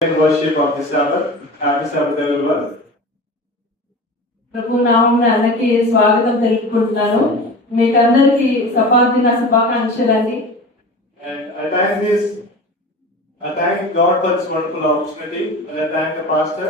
worship of the Sabbath. Happy Sabbath everyone. ప్రభు నామమున అందరికీ స్వాగతం తెలుపుకుంటున్నాను. మీకు అందరికీ సబాదిన శుభాకాంక్షలండి. And I thank God for this wonderful opportunity, and I thank the pastor,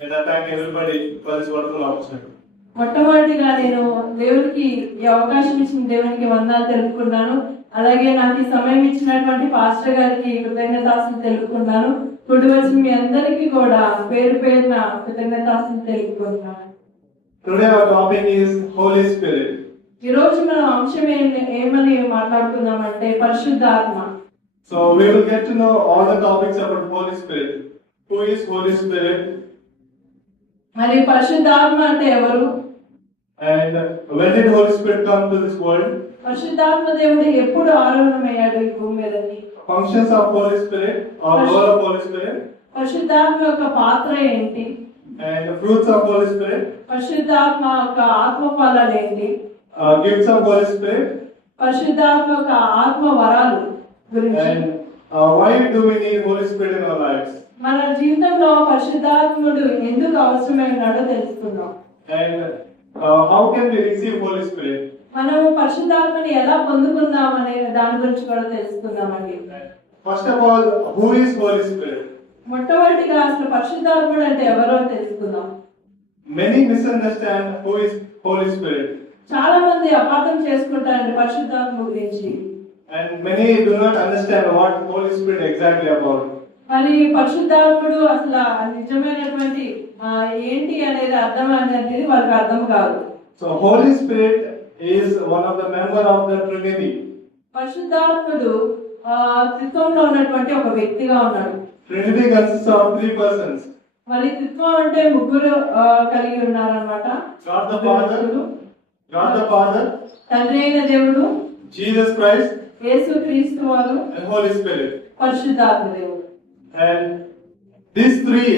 and I thank everybody for this wonderful opportunity. మొట్టమొదటిగా నేను దేవునికి ఈ అవకాశం ఇచ్చిన దేవునికి వందనాలు తెలుపుకున్నాను. అలాగే నాకు ఈ సమయం ఇచ్చినటువంటి పాస్టర్ గారికి కృతజ్ఞతాస్తులు తెలుపుకున్నాను. కూడి వచ్చిన మీ అందరికీ కూడా పేరు పేరున కృతజ్ఞతాస్తులు తెలుపుకుంటున్నాను. Today our topic is Holy Spirit. ఈ రోజు మనం అంశం ఏమని మాట్లాడుకుందామంటే పరిశుద్ధాత్మ. So we will get to know all the topics about Holy Spirit. Who is Holy Spirit? మరి పరిశుద్ధాత్మ అంటే ఎవరు? And when did Holy Spirit come to this world? పరిశుద్ధాత్మ దేవుడు ఎప్పుడు ఆరోహణమయ్యాడు ఈ భూమి మీదకి? Functions of Holy Spirit or role of Holy Spirit? పరిశుద్ధాత్మ యొక్క పాత్ర ఏంటి? And the fruits of Holy Spirit? పరిశుద్ధాత్మ యొక్క ఆత్మ ఫలాలు ఏంటి? Gifts of Holy Spirit? పరిశుద్ధాత్మ యొక్క ఆత్మ వరాలు గురించి. And why do we need Holy Spirit in our lives? మన జీవితంలో పరిశుద్ధాత్ముడు ఎందుకు అవసరమైనాడో తెలుసుకుందాం. And how can we receive Holy Spirit? మనం పరిశుద్ధాత్మని ఎలా పొందుకుందాం అనే దాని గురించి కూడా తెలుసుకుందామండి. First of all, who is Holy Spirit? మొట్టమొదటిగా అసలు పరిశుద్ధాత్ముడు అంటే ఎవరో తెలుసుకుందాం. Many misunderstand who is Holy Spirit. చాలా మంది అపార్థం చేసుకుంటారండి పరిశుద్ధాత్మ గురించి. And many do not understand what Holy Spirit exactly about. మరి పరిశుద్ధాత్ముడు అసలు నిజమైనటువంటి ఏంటి అనేది అర్థం అనేది వాళ్ళకి అర్థం కాదు. So Holy Spirit is one of the member of the Trinity. పరిశుద్ధాత్ముడు త్రిత్వంలో ఉన్నటువంటి ఒక వ్యక్తిగా ఉన్నాడు. Trinity consists of three persons. మరి త్రిత్వం అంటే ముగ్గురు కలిగి ఉన్నారన్నమాట. God the Father, తండ్రి అయిన దేవుడు, Jesus Christ, యేసుక్రీస్తు వారు, and Holy Spirit. పరిశుద్ధాత్మ దేవుడు. And these three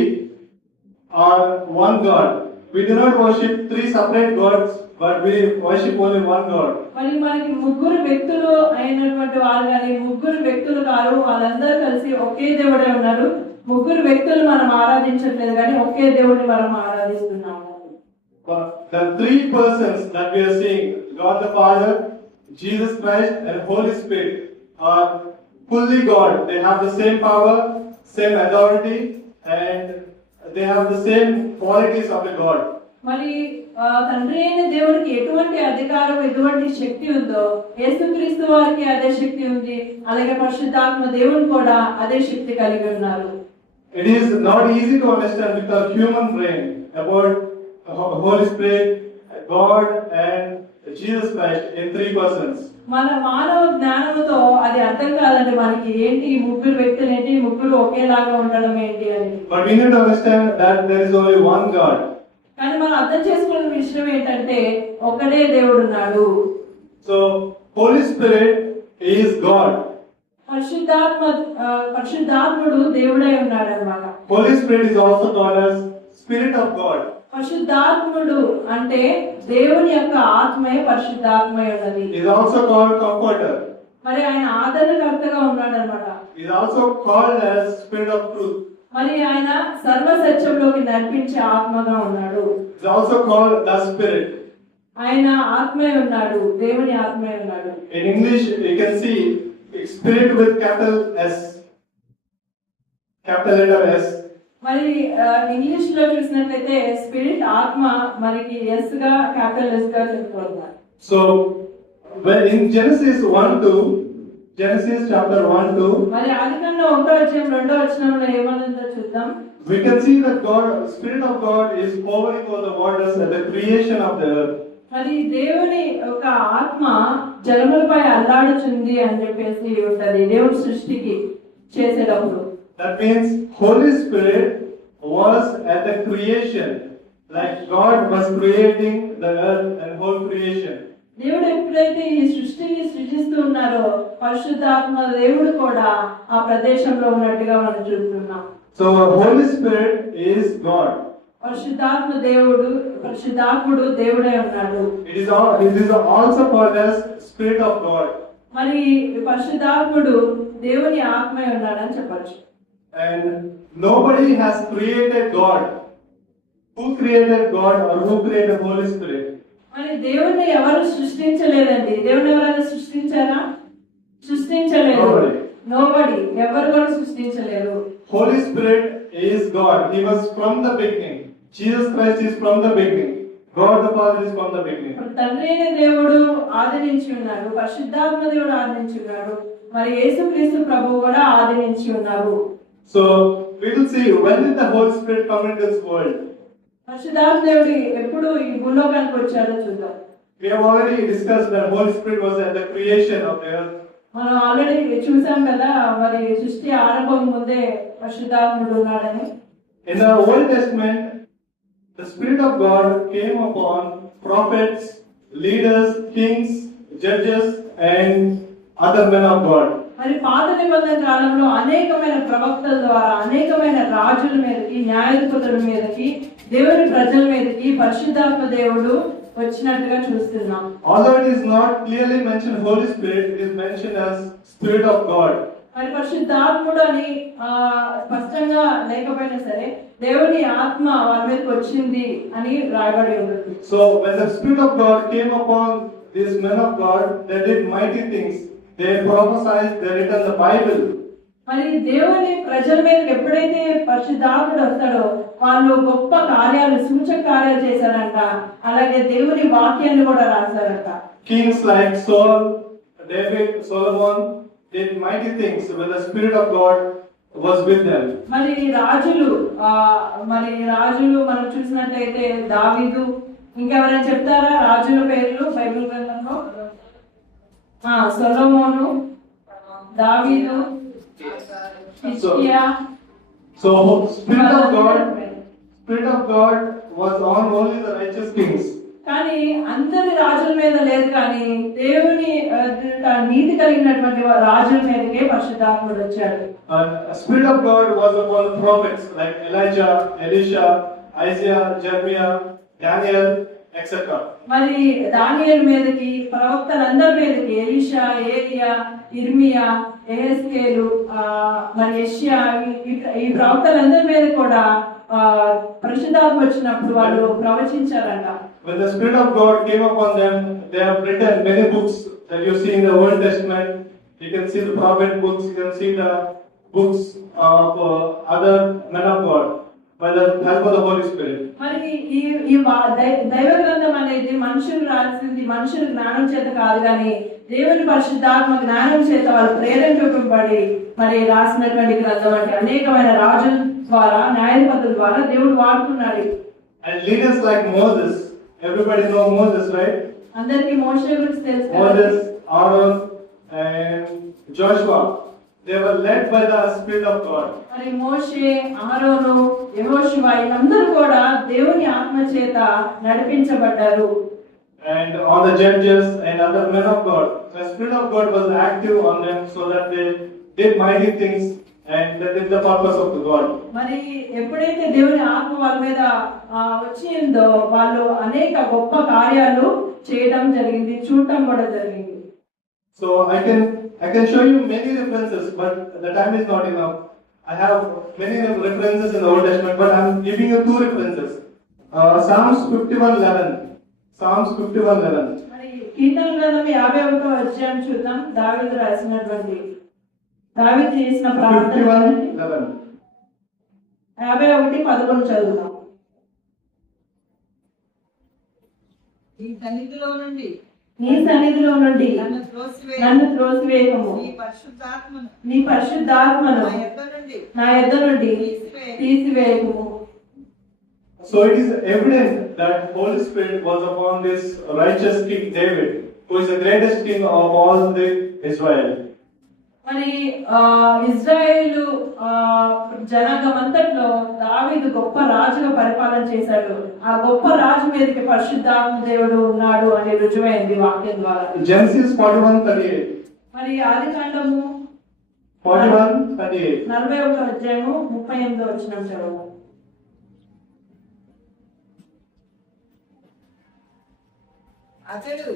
are one God. We do not worship three separate gods, but we worship only one God. మరి మనకి ముగ్గురు వ్యక్తులు అయినటువంటి వారు కానీ ముగ్గురు వ్యక్తులు కారు, వాళ్ళందరూ కలిసి ఒకే దేవుడే ఉన్నారు. ముగ్గురు వ్యక్తులు మనం ఆరాధించట్లేదు కానీ ఒకే దేవుడిని మనం ఆరాధిస్తున్నాము. The three persons that we are seeing, God the Father, Jesus Christ, and Holy Spirit, are fully God. They have the same power, same authority, and they have the same qualities of the God. మరి తండ్రి అయిన దేవుడికి ఎటువంటి అధికారం, ఎటువంటి శక్తి ఉందో యేసుక్రీస్తు వారికి అదే శక్తి ఉంది. అలాగే పరిశుద్ధాత్మ దేవుని కూడా అదే శక్తి కలిగి ఉన్నారు. It is not easy to understand with our human brain about Holy Spirit, God, and Jesus Christ in three persons. మన మానవ జ్ఞానంతో అది అర్థం కాదండి మనకి. ఏంటి ఈ ముగ్గురు వ్యక్తులు ఏంటి, ముగ్గురు ఒకేలాగా ఉండడం ఏంటి అని. But we need to understand that there is only one God. కానీ మనం అర్థం చేసుకున్న విషయం ఏంటంటే ఒకడే దేవుడు ఉన్నాడు. So Holy Spirit is God. పరిశుద్ధాత్ముడు దేవుడై ఉన్నాడు అన్నమాట. Holy Spirit is also called as Spirit of God. పరిశుద్ధాత్ముడు అంటే దేవుని యొక్క ఆత్మే పరిశుద్ధాత్మై ఉన్నది. Is also called Comforter. మరి ఆయన ఆదరణకర్తగా ఉన్నాడు అన్నమాట. Is also called as Spirit of Truth. మరి ఆయన సర్వ సత్యంలోకి నడిపించే ఆత్మగా ఉన్నాడు. Is also called the Spirit. ఆయన ఆత్మే ఉన్నాడు, దేవుని ఆత్మే ఉన్నాడు. In English you can see Spirit with capital S, capital letter S. మరి ఇంగ్లీష్ లో చూసినట్లయితే స్పిరిట్ ఆత్మ మనకి ఎస్ గా క్యాపిటల్ ఎస్ గా చెప్పుకుంటారు. So when in Genesis chapter 1-2, మరి ఆదికాండం 1:2 ఏమనుందో చూద్దాం. we can see that God, Spirit of God, is hovering over the waters at the creation of the earth. మరి దేవుని ఒక ఆత్మ జలములపై అల్లాడుచుంది అని చెప్పేసి ఉంటది దేవుని సృష్టికి చేసేటప్పుడు. That means Holy Spirit was at the creation, like God was creating the earth and whole creation. దేవుడు ఎప్పుడైతే ఈ సృష్టిని సృజిస్తూ ఉన్నారో పరిశుద్ధాత్మ దేవుడు కూడా ఆ ప్రదేశంలో ఉన్నట్టుగా మనం చూస్తున్నాం. So Holy Spirit is God. పరిశుద్ధాత్ముడు దేవుడే ఉన్నాడు. It is also called as Spirit of God. మరి పరిశుద్ధాత్ముడు దేవుని ఆత్మే ఉన్నాడని చెప్పచ్చు. And nobody has created God. Who created God or who created Holy Spirit? మరి దేవుణ్ణి ఎవరు సృష్టించలేదండి. దేవుని ఎవరైనా సృష్టించారా? సృష్టించలేదు. నోబడి, ఎవరు కూడా సృష్టించలేరు. Holy Spirit is God. He was from the beginning. Jesus Christ is from the beginning. God the Father is from the beginning. తండ్రి అయిన దేవుడు ఆది నుంచి ఉన్నాడు, పరిశుద్ధాత్మ దేవుడు ఆది నుంచి ఉన్నాడు, మరి యేసుక్రీస్తు ప్రభువు కూడా ఆది నుంచి ఉన్నారు. So we will see when did the Holy Spirit come into this world. పరిశుద్ధాత్మ దేవుడు ఎప్పుడు ఈ భూలోకానికి వచ్చాడో చూద్దాం. We have already discussed that Holy Spirit was at the creation of the earth. మనం ఆల్రెడీ చూసాం కదా, మరి సృష్టి ఆరంభం ముందే పరిశుద్ధాత్ముడు ఉన్నాడని. In the Old Testament, the Spirit of God came upon prophets, leaders, kings, judges, and other men of God. మరి పాత నిబంధన కాలంలో అనేకమైన ప్రవక్తల ద్వారా అనేకమైన రాజుల మీదకి, న్యాయాధిపతుల మీదకి, దేవుని ప్రజల మీదకి పరిశుద్ధాత్మ దేవుడు వచ్చినట్టుగా చూస్తున్నాం. Although it is not clearly mentioned Holy Spirit, it is mentioned as Spirit of God. మరి పరిశుద్ధాత్ముడు అని స్పష్టంగా లేకపోయినా సరే దేవుని ఆత్మ వారి మీదకి వచ్చింది అని రాయబడి ఉంటుంది. So when the Spirit of God came upon these men of God, they did mighty things. They prophesied, they written the Bible. మరి దేవుని ప్రజల మీదకి ఎప్పుడైతే పరిశుద్ధాత్ముడు వస్తాడో వాళ్ళు గొప్ప కార్యాలు, సూచక కార్యాలు చేశారంట. అలాగే దేవుని వాక్యాన్ని కూడా రాశారంట. Kings like Saul, David, Solomon did mighty things when the Spirit of God was with them. మరి రాజులు మనం చూసినట్లయితే దావీదు, ఇంకెవరైనా చెప్తారా రాజుల పేర్లు బైబిల్ గ్రంథంలో? సొలొమోను, దావీదు, హిజ్కియా. So Spirit of God was on only the righteous kings. కానీ అందరి రాజుల మీద లేదు, కానీ దేవుని నీతి కలిగినటువంటి రాజుల మీదకే పరిశుద్ధాత్ముడు వచ్చాడు. Spirit of God was upon the prophets like Elijah, Elisha, Isaiah, Jeremiah, Daniel, etc. మరి దానియేలు మీదకి, ప్రవక్తలందరి మీదకి, ఎలీషా, ఏలియా, ఇర్మియా, యెహెజ్కేలు, మరి యెషయా, ఈ ప్రవక్తలందరి మీద కూడా పరిశుద్ధాత్మ వచ్చినప్పుడు వాళ్ళు ప్రవచించారంట. When the Spirit of God came upon them, they have written many books that you see in the Old Testament. You can see the prophet books, you can see the books of other men of God by the help of the Holy Spirit. మరి ఈ దైవ గ్రంథం అనేది మనుషులు రాసింది, మనుషుల జ్ఞానం చేత కాదు, కానీ దేవుని పరిశుద్ధాత్మ జ్ఞానం చేత వాళ్ళు ప్రేరేపింపబడి మరి రాసినటువంటి గ్రంథం. అంటే అనేకమైన రాజుల ద్వారా, న్యాయాధిపతుల ద్వారా దేవుడు వాడుతున్నాడు. And leaders like Moses, everybody know Moses, right? అందరికీ మోషే గురించి తెలుసు. Moses, Aaron, and Joshua, they were led by the Spirit of God. మరి మోషే, అహరోను, యెహోషువ వీళ్ళందరూ కూడా దేవుని ఆత్మ చేత నడిపించబడ్డారు. And all the judges and other men of God, the Spirit of God was active on them so that they did mighty things and that is the purpose of the God. మరి ఎప్పుడైతే దేవుని ఆత్మ వాళ్ళ మీద వచ్చిందో వాళ్ళు అనేక గొప్ప కార్యాలు చేయడం జరిగింది, చూడటం కూడా జరిగింది. So I can show you many references, but the time is not enough. I have many references in the Old Testament, but I am giving you two references. Psalms 51:11. Psalms 51:11. మరి కీర్తన గ్రంథం 51వ అధ్యాయం చూద్దాం. దావీదు రాసినటువంటి, దావీదు చేసిన ప్రార్థన 51:11. 51:11 చదువుదాం. నీ సన్నిధిలో నుండి నన్ను త్రోసివేయకము, నీ పరిశుద్ధాత్మను నా యొద్ద నుండి తీసివేయకము. So it is evident that Holy Spirit was upon this righteous King David, who is the greatest king of all the Israel. మరి ఇజ్రాయేలు జనాంగం అంతట్లో దావీదు గొప్ప రాజుగా పరిపాలన చేశాడు. ఆ గొప్ప రాజు మీదకి పరిశుద్ధాత్మ దేవుడు ఉన్నాడు అని రుజువైంది వాక్యం ద్వారా. Genesis 41:38. మరి ఆదికాండము 41:38. 41వ అధ్యాయము 38వ వచనం చదువు. అతడు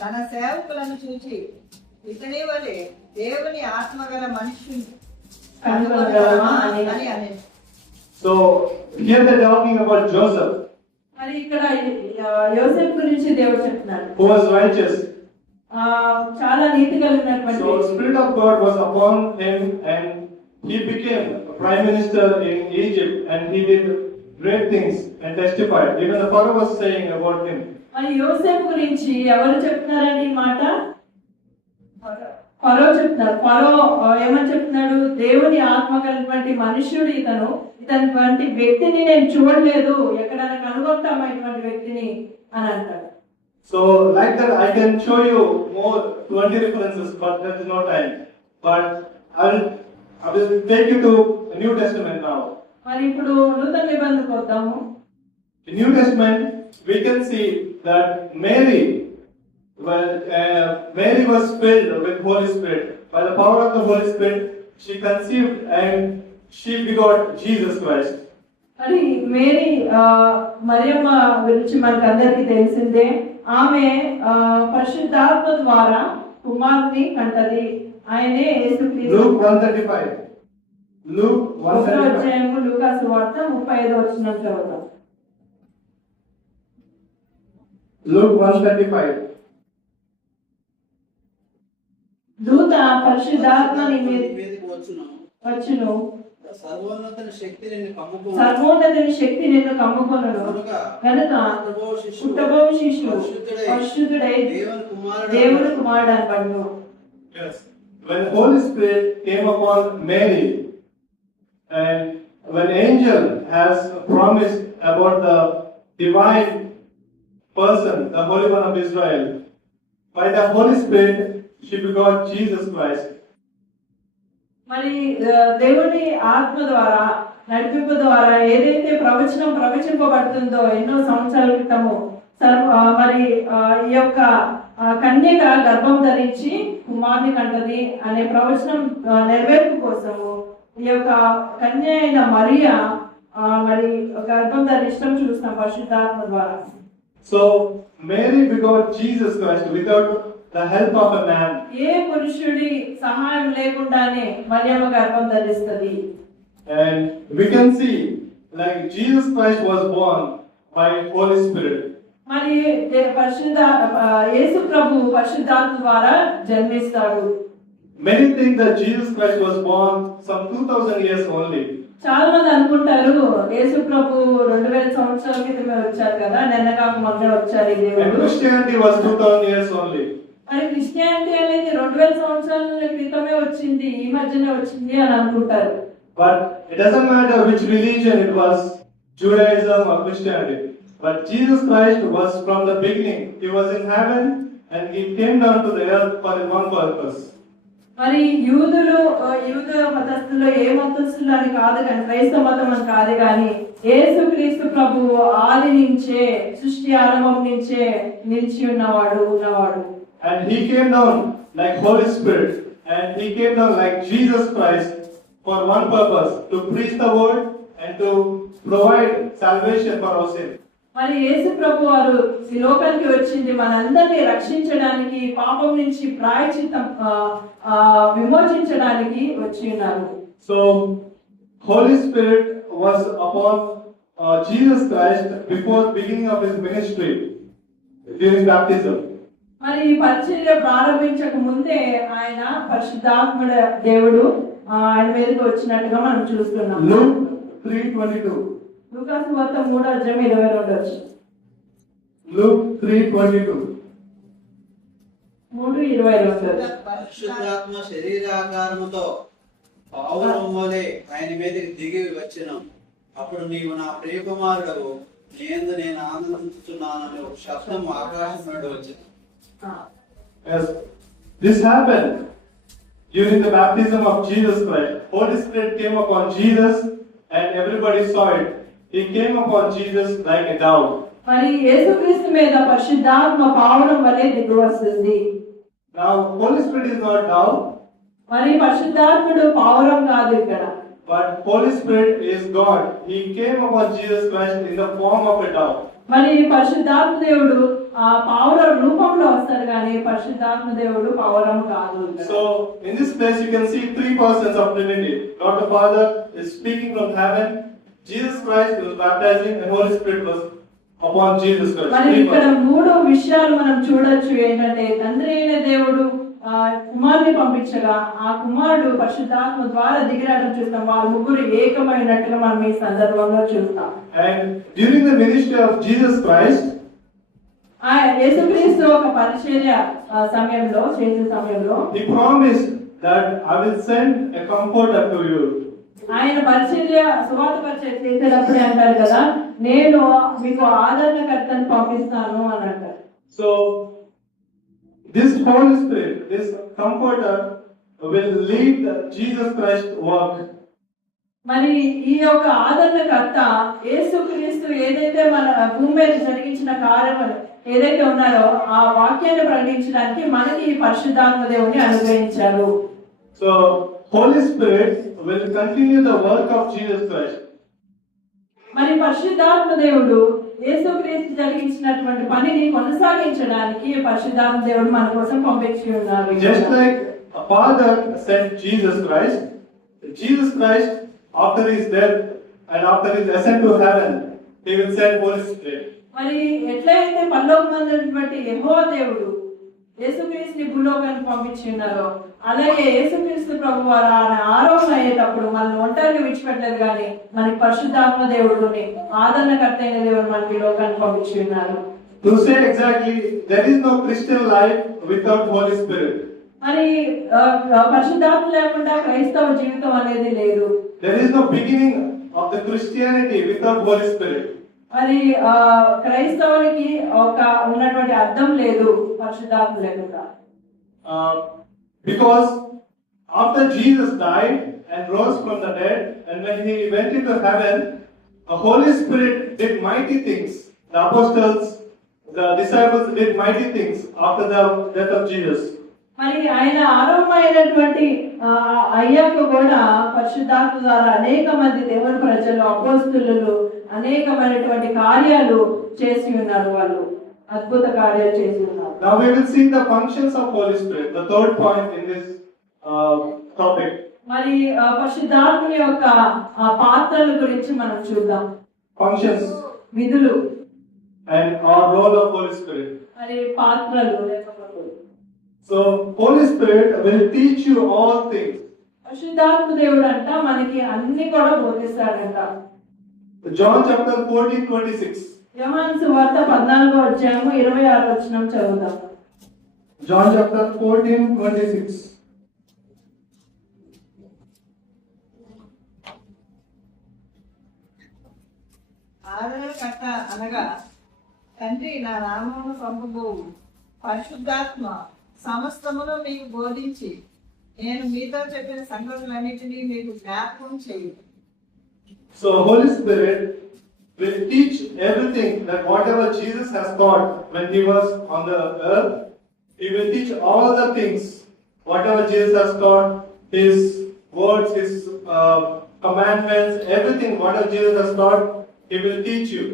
తన సేవకులను చూచి ఇతని వలె దేవుని ఆత్మగల కనుగొనగలమా అని. అని అని So here they're talking about Joseph, మరి ఇక్కడ యోసేపు గురించి దేవుడు చెప్తున్నాడు. who was righteous. చాలా నీతి కలిగినటువంటి So Spirit of God was upon him, and he became a prime minister in Egypt, and he did great things and testified. Even the Pharaoh was saying about him. మరి యోసేపు గురించి ఎవరు చెప్తున్నారండి ఈ మాట? ఫరో చెప్తున్నారు. ఫరో ఏమని చెప్తున్నాడు? దేవుని ఆత్మ కలిగినటువంటి మనుష్యుడు ఇతను, ఇతని వంటి వ్యక్తిని నేను చూడలేదు, ఎక్కడైనా కనుగొంటామా ఇటువంటి వ్యక్తిని అని అంటాడు. So like that I can show you more 20 references, but there is no time. But I will take you to the New Testament now. మరి ఇప్పుడు నూతన నిబంధనకు వద్దాము. In New Testament we can see that Mary was filled with Holy Spirit. By the power of the Holy Spirit she conceived and she begot Jesus Christ. మరి Mary Mariyamma గురించి మనకు అందరికీ తెలిసిందే. ఆమె పరిశుద్ధాత్మ ద్వారా కుమారుని కంటది. ఆయనే యేసుక్రీస్తు. Luke 1:35. Luke 1:35. అధ్యాయము లూకా సువార్త 35వ వచనం చదువుతాం. Luke 1:35. దూత పరిశుద్ధాత్మని మీదకి వచ్చును, సర్వోన్నతుని శక్తి నిన్ను కమ్ముకొను, సర్వోన్నతుని శక్తి నిన్ను కమ్ముకొనును కనుక పుట్టబోవు శిశువు పరిశుద్ధుడై దేవుని కుమారుడు అనబడును. Yes. When Holy Spirit came upon Mary, and when angel has promised about the divine person, the Holy One of Israel, by the Holy Spirit she begot Jesus Christ. మరి దేవుని ఆత్మ ద్వారా నడిపింపు ద్వారా ఏదైతే ప్రవచనం ప్రవచింపబడుతుందో ఎన్నో సంవత్సరాల క్రితము మరి ఈ యొక్క కన్యక గర్భం ధరించి కుమారుని కంటది అనే ప్రవచనం నెరవేర్పు కోసము ఈ యొక్క కన్య అయిన మరియా మరి గర్భం ధరించడం చూస్తాం పరిశుద్ధాత్మ ద్వారా. So Mary begot Jesus Christ without the help of a man. ఏ పురుషుడి సహాయం లేకుండానే మరియమ్మ గర్భం ధరిస్తుంది. And we can see like Jesus Christ was born by Holy Spirit. మరి యేసు ప్రభు పరిశుద్ధాత్మ ద్వారా జన్మిస్తాడు. Many think that Jesus Christ was born some 2000 years only. చాలా మంది అనుకుంటారు యేసు ప్రభు 2000 సంవత్సరాల క్రితమే వచ్చారు కదా, నిన్నగాక మొన్న వచ్చారు ఈ And దేవుడు. Christianity was 2000 years only. మరి క్రిస్టియానిటీ అనేది 2000 సంవత్సరాల క్రితమే వచ్చింది, ఈ మధ్యనే వచ్చింది అని అనుకుంటారు. But it doesn't matter which religion it was, Judaism or Christianity. But Jesus Christ was from the beginning. He was in heaven and he came down to the earth for one purpose. మరి యూద మతస్థుల్లో ఏ మతస్థులు అని కాదు కానీ, క్రైస్తవ మతం అని కాదు కానీ, యేసుక్రీస్తు ప్రభువు ఆది నుంచే సృష్టి ఆరంభం నుంచే నిలిచి ఉన్నవాడు. And he came down like Holy Spirit, and he came down like Jesus Christ for one purpose, to preach the word and to provide salvation for our sin. మరి యేసు ప్రభు వారు ఈ లోకానికి వచ్చింది మనందరినీ రక్షించడానికి, పాపం నుంచి ప్రాయశ్చిత్తం విమోచించడానికి వచ్చి ఉన్నారు. So Holy Spirit was upon Jesus Christ before beginning of his ministry during baptism. మరి ఈ పరిచర్య ప్రారంభించక ముందే ఆయన పరిశుద్ధాత్ముడ దేవుడు ఆయన మీదకి వచ్చినట్టుగా మనం చూస్తున్నాం. Luke 3:22. లూకా సువార్త 3:22. Luke 3:22. 3:22. పరిశుద్ధాత్మ శరీరాకారముతో పావురం వలె ఆయన మీదకి దిగి వచ్చెను. అప్పుడు నీవు నా ప్రియకుమారుడవు, నేను ఆనందించుతున్నానని ఒక శబ్దం ఆకాశం నుండి వచ్చింది. Yes, this happened during the baptism of Jesus Christ. Holy Spirit came upon Jesus and everybody saw it. He came upon Jesus like a dove. మరి యేసుక్రీస్తు మీద పరిశుద్ధాత్మ పావురం వలె దిగి వస్తుంది. Now Holy Spirit is not dove, మరి పరిశుద్ధాత్ముడు పావురం కాదు ఇక్కడ. but Holy Spirit is God. He came upon Jesus Christ in the form of a dove. మరి పరిశుద్ధాత్మ దేవుడు ఆ పావురం రూపంలో వస్తారు కానీ పరిశుద్ధాత్మ దేవుడు పావురం కాదు. So in this place you can see three persons of Trinity. God the Father is speaking from heaven. Jesus Christ was baptizing, and Holy Spirit was upon Jesus Christ. మరి Three ఇక్కడ persons. 3 విషయాలు మనం చూడొచ్చు. ఏంటంటే తండ్రి అయిన దేవుడు కుమారుని పంపించగా ఆ కుమారుడు పరిశుద్ధాత్మ ద్వారా దిగిరాటం చూస్తాం. వాళ్ళ ముగ్గురు ఏకమైనట్టుగా మనం ఈ సందర్భంలో చూస్తాం. And during the ministry of Jesus Christ, ఆ యేసుక్రీస్తు ఒక పరిచర్య సమయంలో చేసే సమయంలో He promised that I will send a comforter to you. ఆయన పరిచర్య సువార్త పరిచర్య చేసేటప్పుడే అంటారు కదా, నేను మీకు ఆదరణకర్తను పంపిస్తాను అని అంటారు. So this Holy Spirit, this comforter, will lead the Jesus Christ work. మరి ఈ యొక్క ఆదరణకర్త యేసుక్రీస్తు ఏదైతే మన భూమి మీద జరిగించిన కార్యములు ఏదైతే ఉన్నారో ఆ వాక్యాన్ని ప్రకటించడానికి మనకి ఈ పరిశుద్ధాత్మ దేవుని అనుగ్రహించారు. So Holy Spirit will continue the work of Jesus Christ. మరి పరిశుద్ధాత్మ దేవుడు యేసుక్రీస్తు జరిగించినటువంటి పనిని కొనసాగించడానికి పరిశుద్ధాత్మ దేవుడు మన కోసం పంపించి ఉన్నారు. Just like a father sent Jesus Christ, Jesus Christ after his death and after his ascent to heaven, he will send Holy Spirit. మరి ఎట్లయితే పరలోకమందున్నటువంటి యెహోవా దేవుడు యేసుక్రీస్తుని భూలోకానికి పంపించి ఉన్నారో అలాగే యేసుక్రీస్తు ప్రభు వారు ఆయన ఆరోహణ అయ్యేటప్పుడు మనల్ని ఒంటరిగా విడిచిపెట్టలేదు కానీ మనకి పరిశుద్ధాత్మ దేవుడుని ఆదరణకర్త అయిన దేవుడు మనకి లోకానికి పంపించి ఉన్నారు. To say exactly, there is no Christian life without Holy Spirit. మరి పరిశుద్ధాత్మ లేకుండా క్రైస్తవ జీవితం అనేది లేదు. There is no beginning of the Christianity without Holy Spirit. మరి క్రైస్తవునికి ఒక ఉన్నటువంటి అర్థం లేదు పరిశుద్ధాత్మ లేకుండా. Because after Jesus died and rose from the dead, and when he went into heaven, the Holy Spirit did mighty things. The apostles, the disciples did mighty things after the death of Jesus. మరి ఆయన ఆరోగ్యమైనటువంటి అయ్యాక కూడా పరిశుద్ధాత్మ ద్వారా అనేక మంది దేవుని ప్రజలు అపోస్తలులు అనేకమైనటువంటి కార్యాలు చేసి ఉన్నారు. వాళ్ళు అద్భుత కార్యాలు చేసి ఉన్నారు. Now we will see the functions of Holy Spirit, the third point in this topic. మరి పరిశుద్ధాత్మ యొక్క పాత్రల గురించి మనం చూద్దాం. Functions విధులు and our role of Holy Spirit. మరి పాత్రలు లేకపోతే So Holy Spirit will teach you all things. పరిశుద్ధాత్మ దేవుడు అంట మనకి అన్ని కూడా బోధిస్తాడంట. John chapter 14:26. యోహాను సువార్త 14వ అధ్యాయము 26వ వచనం చదువుదాం. John chapter 14:26. ఆదరణకర్త అనగా తండ్రి నా నామమును పంపబోవు పరిశుద్ధాత్మ సమస్తమును మీకు బోధించి నేను మీతో చెప్పిన సంగతులన్నిటినీ మీకు జ్ఞాపకం చేయును. So Holy Spirit will teach everything that whatever Jesus has taught when he was on the earth, he will teach all the things, whatever Jesus has taught, his words, his commandments, everything, whatever Jesus has taught, he will teach you.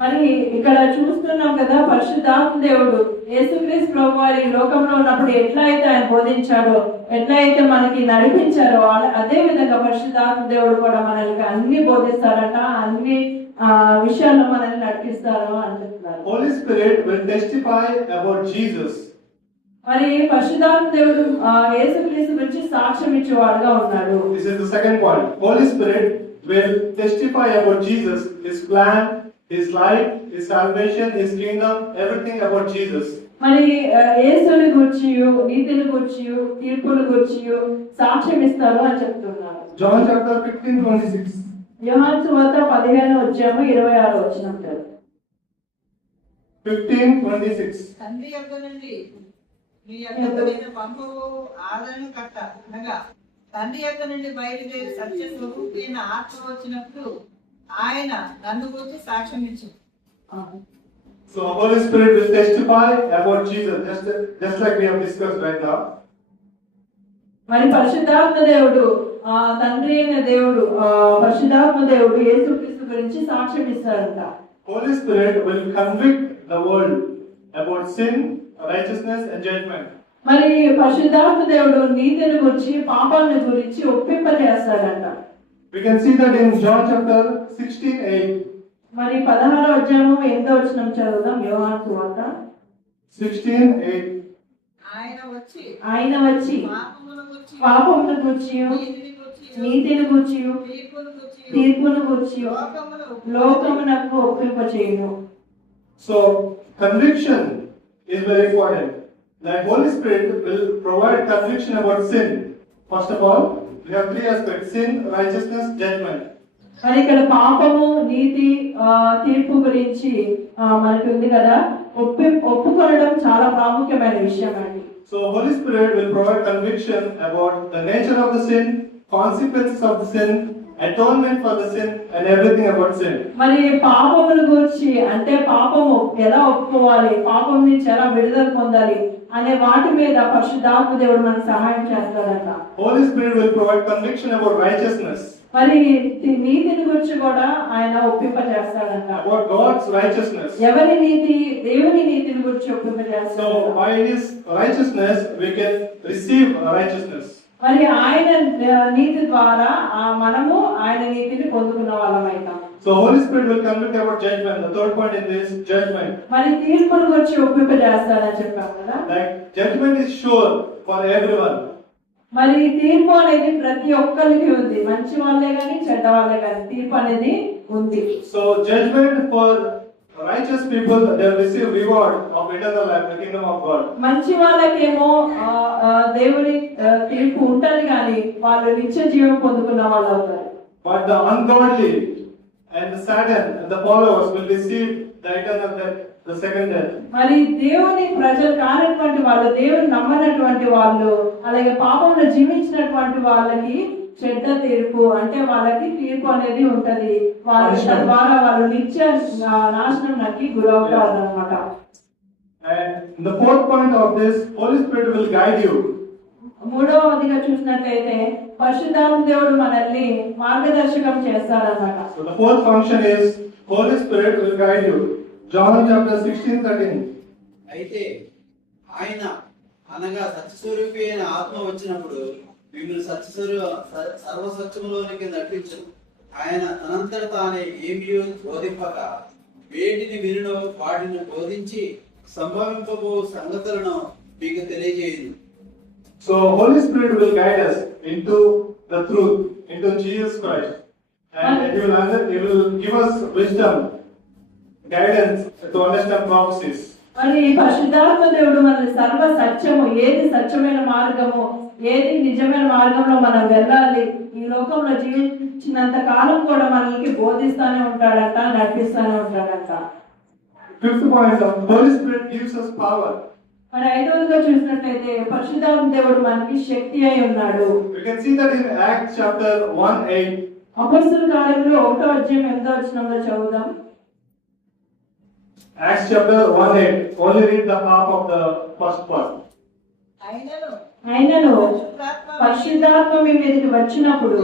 మరి ఇక్కడ చూస్తున్నాం కదా పరిశుద్ధాత్మ దేవుడు యేసుక్రీస్తు ప్రభు వారి లోకంలో ఉన్నప్పుడు ఎట్లా అయితే ఆయన బోధించాడో ఎట్లా అయితే మనకి నడిపించారో అదే విధంగా పరిశుద్ధాత్మ దేవుడు కూడా మనల్ని అన్ని బోధిస్తారట, అన్ని విషయాల్లో మనల్ని నడిపిస్తారు అని చెప్తున్నారు. Holy Spirit will testify about Jesus. మరి పరిశుద్ధాత్మ దేవుడు యేసుక్రీస్తు గురించి సాక్ష్యం ఇచ్చేవాడుగా ఉన్నాడు. This is the second point. Holy Spirit will testify about Jesus, his plan, his life, his salvation, his kingdom, everything about Jesus. మరి యేసుని గురించి నీతిని గురించి తీర్పుని గురించి సాక్ష్యం ఇస్తారు అని చెప్తున్నారు. John chapter 15:26. యోహాను సువార్త 15వ అధ్యాయము 26వ వచనం. 15:26. తండ్రి యొద్ద నుండి మీ యొక్క నేను పంపబోవు ఆదరణకర్త అనగా తండ్రి యొక్క నుండి బయలుదేరి సత్య స్వరూపైన ఆత్మ వచ్చినప్పుడు ఆయన నన్ను గురించి సాక్ష్యం ఇచ్చింది. So Holy Spirit will testify about Jesus, just like we have discussed right now. మరి పరిశుద్ధాత్మ దేవుడు తండ్రి అయిన దేవుడు పరిశుద్ధాత్మ దేవుడు యేసుక్రీస్తు గురించి సాక్ష్యం ఇస్తారంట. Holy Spirit will convict the world about sin, righteousness, and judgment. మరి పరిశుద్ధాత్మ దేవుడు నీతిని గురించి పాపాలను గురించి ఒప్పింపజేస్తాడంట. We can see that in John chapter 16:8. మరి 16వ అధ్యాయము 8వ వచనం చదువుదాం. యోహాను సువార్త 16:8. ఆయన వచ్చి పాపమును గురించి నీతిని గురించి తీర్పును గురించి లోకమునకు ఒప్పింపచేయును. So conviction is very important. The Holy Spirit will provide conviction about sin. First of all, we have three aspects: sin, righteousness, judgment. మరి ఇక్కడ పాపము నీతి తీర్పు గురించి మనకి ఉంది కదా. ఒప్పుకోవడం చాలా ప్రాముఖ్యమైన విషయం అండి. So Holy Spirit will provide conviction about the nature of the sin, consequences of the sin, atonement for the sin, and everything about sin. మరి పాపముల గురించి అంటే పాపము ఎలా ఒప్పుకోవాలి, పాపం నుంచి ఎలా విడుదల పొందాలి అనే వాటి మీద పరిశుద్ధాత్మ దేవుడు మనకు సహాయం చేస్తాడంట. Holy Spirit will provide conviction about righteousness. మరి నీతిని గురించి కూడా ఆయన ఒప్పింపజేస్తాడంట. About God's righteousness. ఎవరి నీతి? దేవుని నీతిని గురించి ఒప్పింపజేస్తాడు. So by His righteousness we can receive righteousness. మరి ఆయన నీతి ద్వారా మనము ఆయన నీతిని పొందుకున్న వాళ్ళమైతాం. So Holy Spirit will convict about judgment. The third point in this, judgment. మరి తీర్పును గురించి ఒప్పింపజేస్తాడని చెప్పాం కదా. Like judgment is sure for everyone. మరి తీర్పు అనేది ప్రతి ఒక్కరికి ఉంది. మంచి వాళ్ళే కానీ చెడ్డ వాళ్ళే కానీ తీర్పు అనేది ఉంది. So judgment for righteous people, they will receive reward of eternal life, the kingdom of God. మంచి వాళ్ళకేమో దేవుని తీర్పు ఉంటది కానీ వాళ్ళు నిత్య జీవం పొందుకున్న వాళ్ళు అవుతారు. But the ungodly and the Satan and the followers will receive the eternal death, the second death. మరి దేవుని ప్రజలు కానటువంటి వాళ్ళు, దేవుని నమ్మనటువంటి వాళ్ళు, అలాగే పాపంలో జీవించినటువంటి వాళ్ళకి చెడ్డ తీర్పు అంటే వాళ్ళకి తీర్పు అనేది ఉంటది. వాళ్ళ ద్వారా వాళ్ళు నిత్య నాశనానికి గురవుతారు అన్నమాట. And the fourth point of this, Holy Spirit will guide you. మూడవదిగా చూసినట్లయితే పరిశుద్ధాత్మ దేవుడు మనల్ని మార్గదర్శకం చేస్తాడన్నమాట. So the fourth function is Holy Spirit will guide you. John chapter 16:13. అయితే ఆయన అనగా సత్యస్వరూపి అయిన ఆత్మ వచ్చినప్పుడు మిమ్మల్ని సర్వసత్యములోనికి నడిపించను. ఆయన తనంతట తానే ఏమీ బోధింపక వేటిని వినునో వాటిని బోధించి సంభవింపబో సంగతులను మీకు తెలియజేయును. So Holy Spirit will guide us into the truth, into Jesus Christ, and He will give us wisdom, guidance to understand prophecies. మరి పరిశుద్ధాత్మ దేవుడు మనల్ని సర్వ సత్యము, ఏది సత్యమైన మార్గము, ఏది నిజమైన మార్గంలో మనం వెళ్ళాలి, ఈ లోకంలో జీవించినంత కాలం కూడా మనకి బోధిస్తానే ఉంటాడంట, నడిపిస్తానే ఉంటాడంట. Fifth point, Holy Spirit gives us power. మరి ఐదవదిగా చూసినట్లయితే పరిశుద్ధాత్మ దేవుడు మనకి శక్తి అయి ఉన్నాడు. We can see that in Acts chapter 1:8. అపొస్తలుల కార్యములు 1వ అధ్యాయం 8వ వచనంలో చదువుదాం. Acts chapter 1:8. Only read the half of the first part. ఆయనను పరిశుద్ధాత్మ మీ మీదకి వచ్చినప్పుడు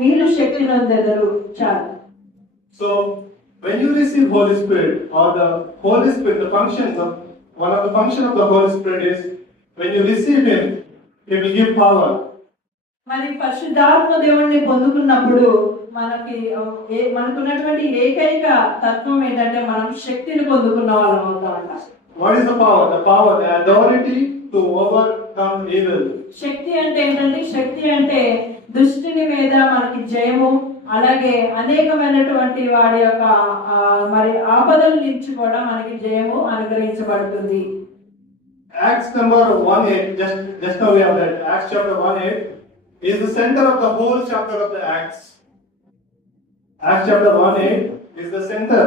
మీరు శక్తి నొందెదరు. చాలు. So when you receive Holy Spirit, or the Holy Spirit, the functions of one of the function of the Holy Spirit is when you receive Him, He will give power. మరి పరిశుద్ధాత్మ దేవుణ్ణి పొందుకున్నప్పుడు మనకున్నటువంటి ఏకైక తత్వం ఏంటంటే మనం శక్తిని పొందుకున్న వాళ్ళం అవుతామంట. What is the power? The power, the authority to overcome evil. శక్తి అంటే ఏంటంటే, శక్తి అంటే దుష్టుని మీద మనకి జయము, అలాగే అనేకమైనటువంటి వాడి యొక్క మరి ఆపదల నుంచి కూడా మనకి జయము అనుగ్రహించబడుతుంది. Acts number 1:8, just now we have read. Acts chapter 1:8 is the center of the whole chapter of the Acts. Acts chapter 1:8 is the center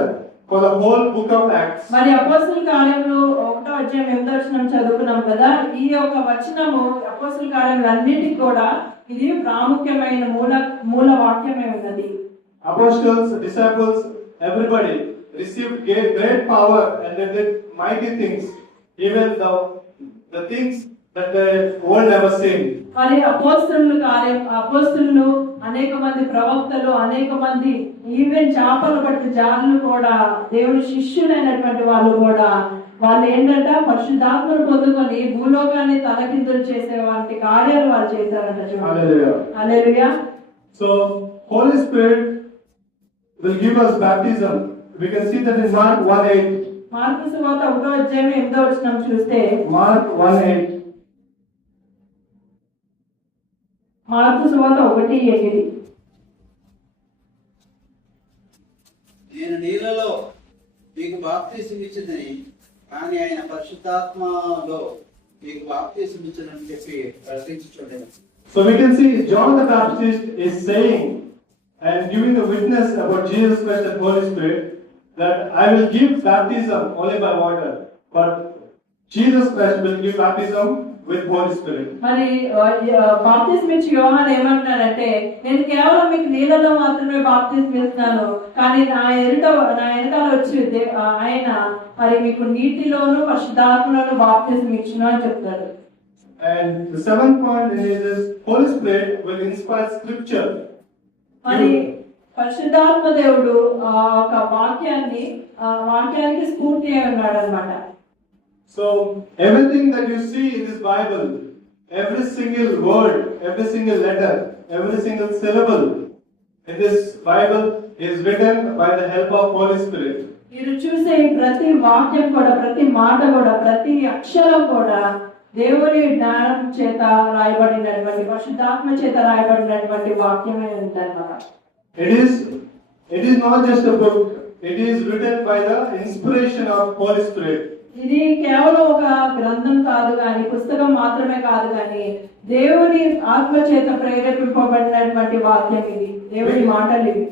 for the whole book of Acts. మరి అపోస్తలుల కార్యములు 1వ అధ్యాయం 8వ వచనం చదువుకున్నాం కదా. ఈ యొక్క వచనము అపోస్తలుల కార్యములన్నిటికీ కూడా ఇది ప్రాముఖ్యమైన మూల వాక్యమే ఉన్నది. Apostles, disciples, everybody received great power and they did mighty things, even the things that the world never seen. మరి అపోస్తలులు అనేక మంది ప్రవక్తలు, అనేక మంది ఈవెన్ చేపలు పట్టు జారులు కూడా దేవుని శిష్యులైనటువంటి వాళ్ళు కూడా వాళ్ళు ఏంటంటే పరిశుద్ధాత్మను పొందుకొని భూలోకాన్ని తలకిందులు చేసే వాటి కార్యాలు వాళ్ళు చేశారంట. Hallelujah. Hallelujah. So, Holy Spirit will give us baptism. We can see that in Mark 1:8. Mark సువార్త 1:8 చూస్తే Mark 1:8. మార్కు సువార్త 1:8. నేను నీళ్ళలో మీకు బాప్తీసం ఇచ్చిందని, కానీ ఆయన పరిశుద్ధాత్మలో మీకు బాప్తీసం ఇచ్చిందని చెప్పి ప్రకటించుచుండెను. So we can see John the Baptist is saying and giving a witness about Jesus Christ and Holy Spirit that I will give baptism only by water, but Jesus Christ will give baptism with Holy Spirit. మరి బాప్తిస్మ ఇచ్చి యోహాను ఏమంటున్నాడంటే, నేను కేవలం మీకు నీళ్ళలో మాత్రమే బాప్తిస్మ ఇస్తున్నాను, కానీ నా వెనకాల వచ్చి ఆయన మరి మీకు నీటిలోను పరిశుద్ధాత్మలోను బాప్తిస్మ ఇచ్చును అని చెప్తాడు. And the seventh point is this: Holy Spirit will inspire Scripture. మరి పరిశుద్ధాత్మ దేవుడు ఒక వాక్యానికి స్ఫూర్తి అయి ఉన్నాడు అన్నమాట. So everything that you see in this Bible, every single word, every single letter, every single syllable in this Bible is written by the help of Holy Spirit. మీరు చూసే ప్రతి వాక్యం కూడా, ప్రతి మాట కూడా, ప్రతి అక్షరం కూడా దేవుని జ్ఞానం చేత రాయబడినటువంటి, పరిశుద్ధాత్మ చేత రాయబడినటువంటి వాక్యమే ఉందన్నమాట. It is not just a book. It is written by the inspiration of Holy Spirit. ఇది కేవలం ఒక గ్రంథం కాదు కానీ, పుస్తకం మాత్రమే కాదు కానీ, దేవుని ఆత్మ చేత ప్రేరేపింపబడినటువంటి వాక్యం ఇది, దేవుని మాటలు ఇవి.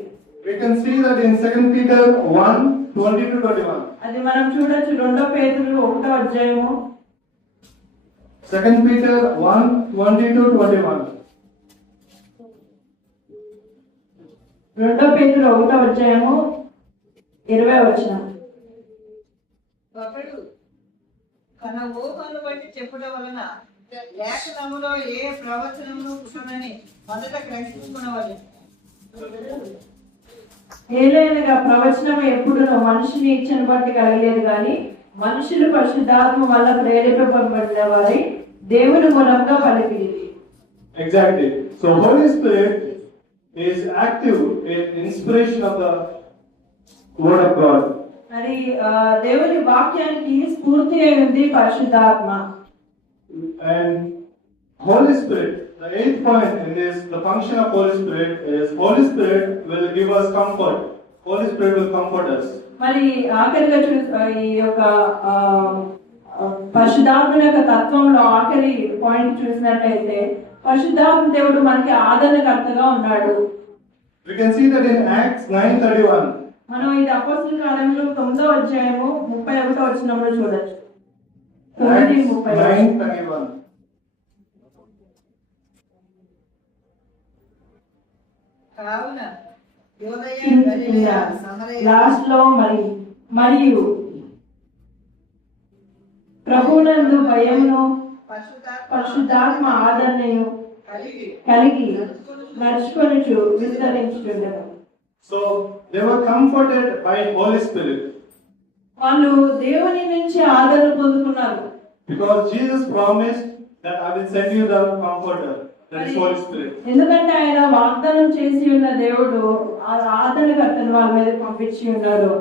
We can see that in 2 Peter 1:20-21. అది మనం చూడొచ్చు 2 పేతురు 1:21. 2 Peter 1:20-21. 2 పేతురు 1:20. ఒకడు తన ఊహను బట్టి చెప్పుట వలన లేఖనములో ఏ ప్రవచనమును పుట్టునని మొదట గ్రహించుకున్నవాళ్ళు. ఏలైనగా ప్రవచనం ఎప్పుడు మనిషిని ఇచ్చని బట్టి కలగలేదు కానీ, మనుషులు పరిశుద్ధాత్మ వల్ల ప్రేరేపింపబడిన వారి దేవుని మూలంగా పలికింది. Exactly. So Holy Spirit is active in inspiration of the Word of God. మరి దేవుని వాక్యానికి స్ఫూర్తి అయింది పరిశుద్ధాత్మ. And Holy Spirit, the eighth point in this, the function of Holy Spirit is Holy Spirit will give us comfort. Holy Spirit will comfort us. మరి ఆఖరిగా ఈ యొక్క పరిశుద్ధాత్మ యొక్క తత్వంలో ఆఖరి పాయింట్ చూసినట్లయితే, పరిశుద్ధాత్మ దేవుడు మనకి ఆదరణకర్తగా ఉన్నాడు. We can see that in Acts 9:31. మనం ఇది అపోస్తలుల కార్యములు 9:31 చూడొచ్చు. 9:31. కావున యూదయ గలిలయ సమరయ లాస్ట్ లో మరియు ప్రభువునందు భయమును పరిశుద్ధాత్మ ఆదరణను కలిగి నడుచుకొనుచు విస్తరించుచుండెను. So they were comforted by Holy Spirit. వాళ్ళు దేవుని నుంచి ఆదరణ పొందుకున్నారు. Because Jesus promised that I will send you the comforter, that is Holy Spirit. ఎందుకంటే ఆయన వాగ్దానం చేసి ఉన్న దేవుడు ఆ ఆదరణకర్తను వాళ్ళ మీద పంపించి ఉన్నారు.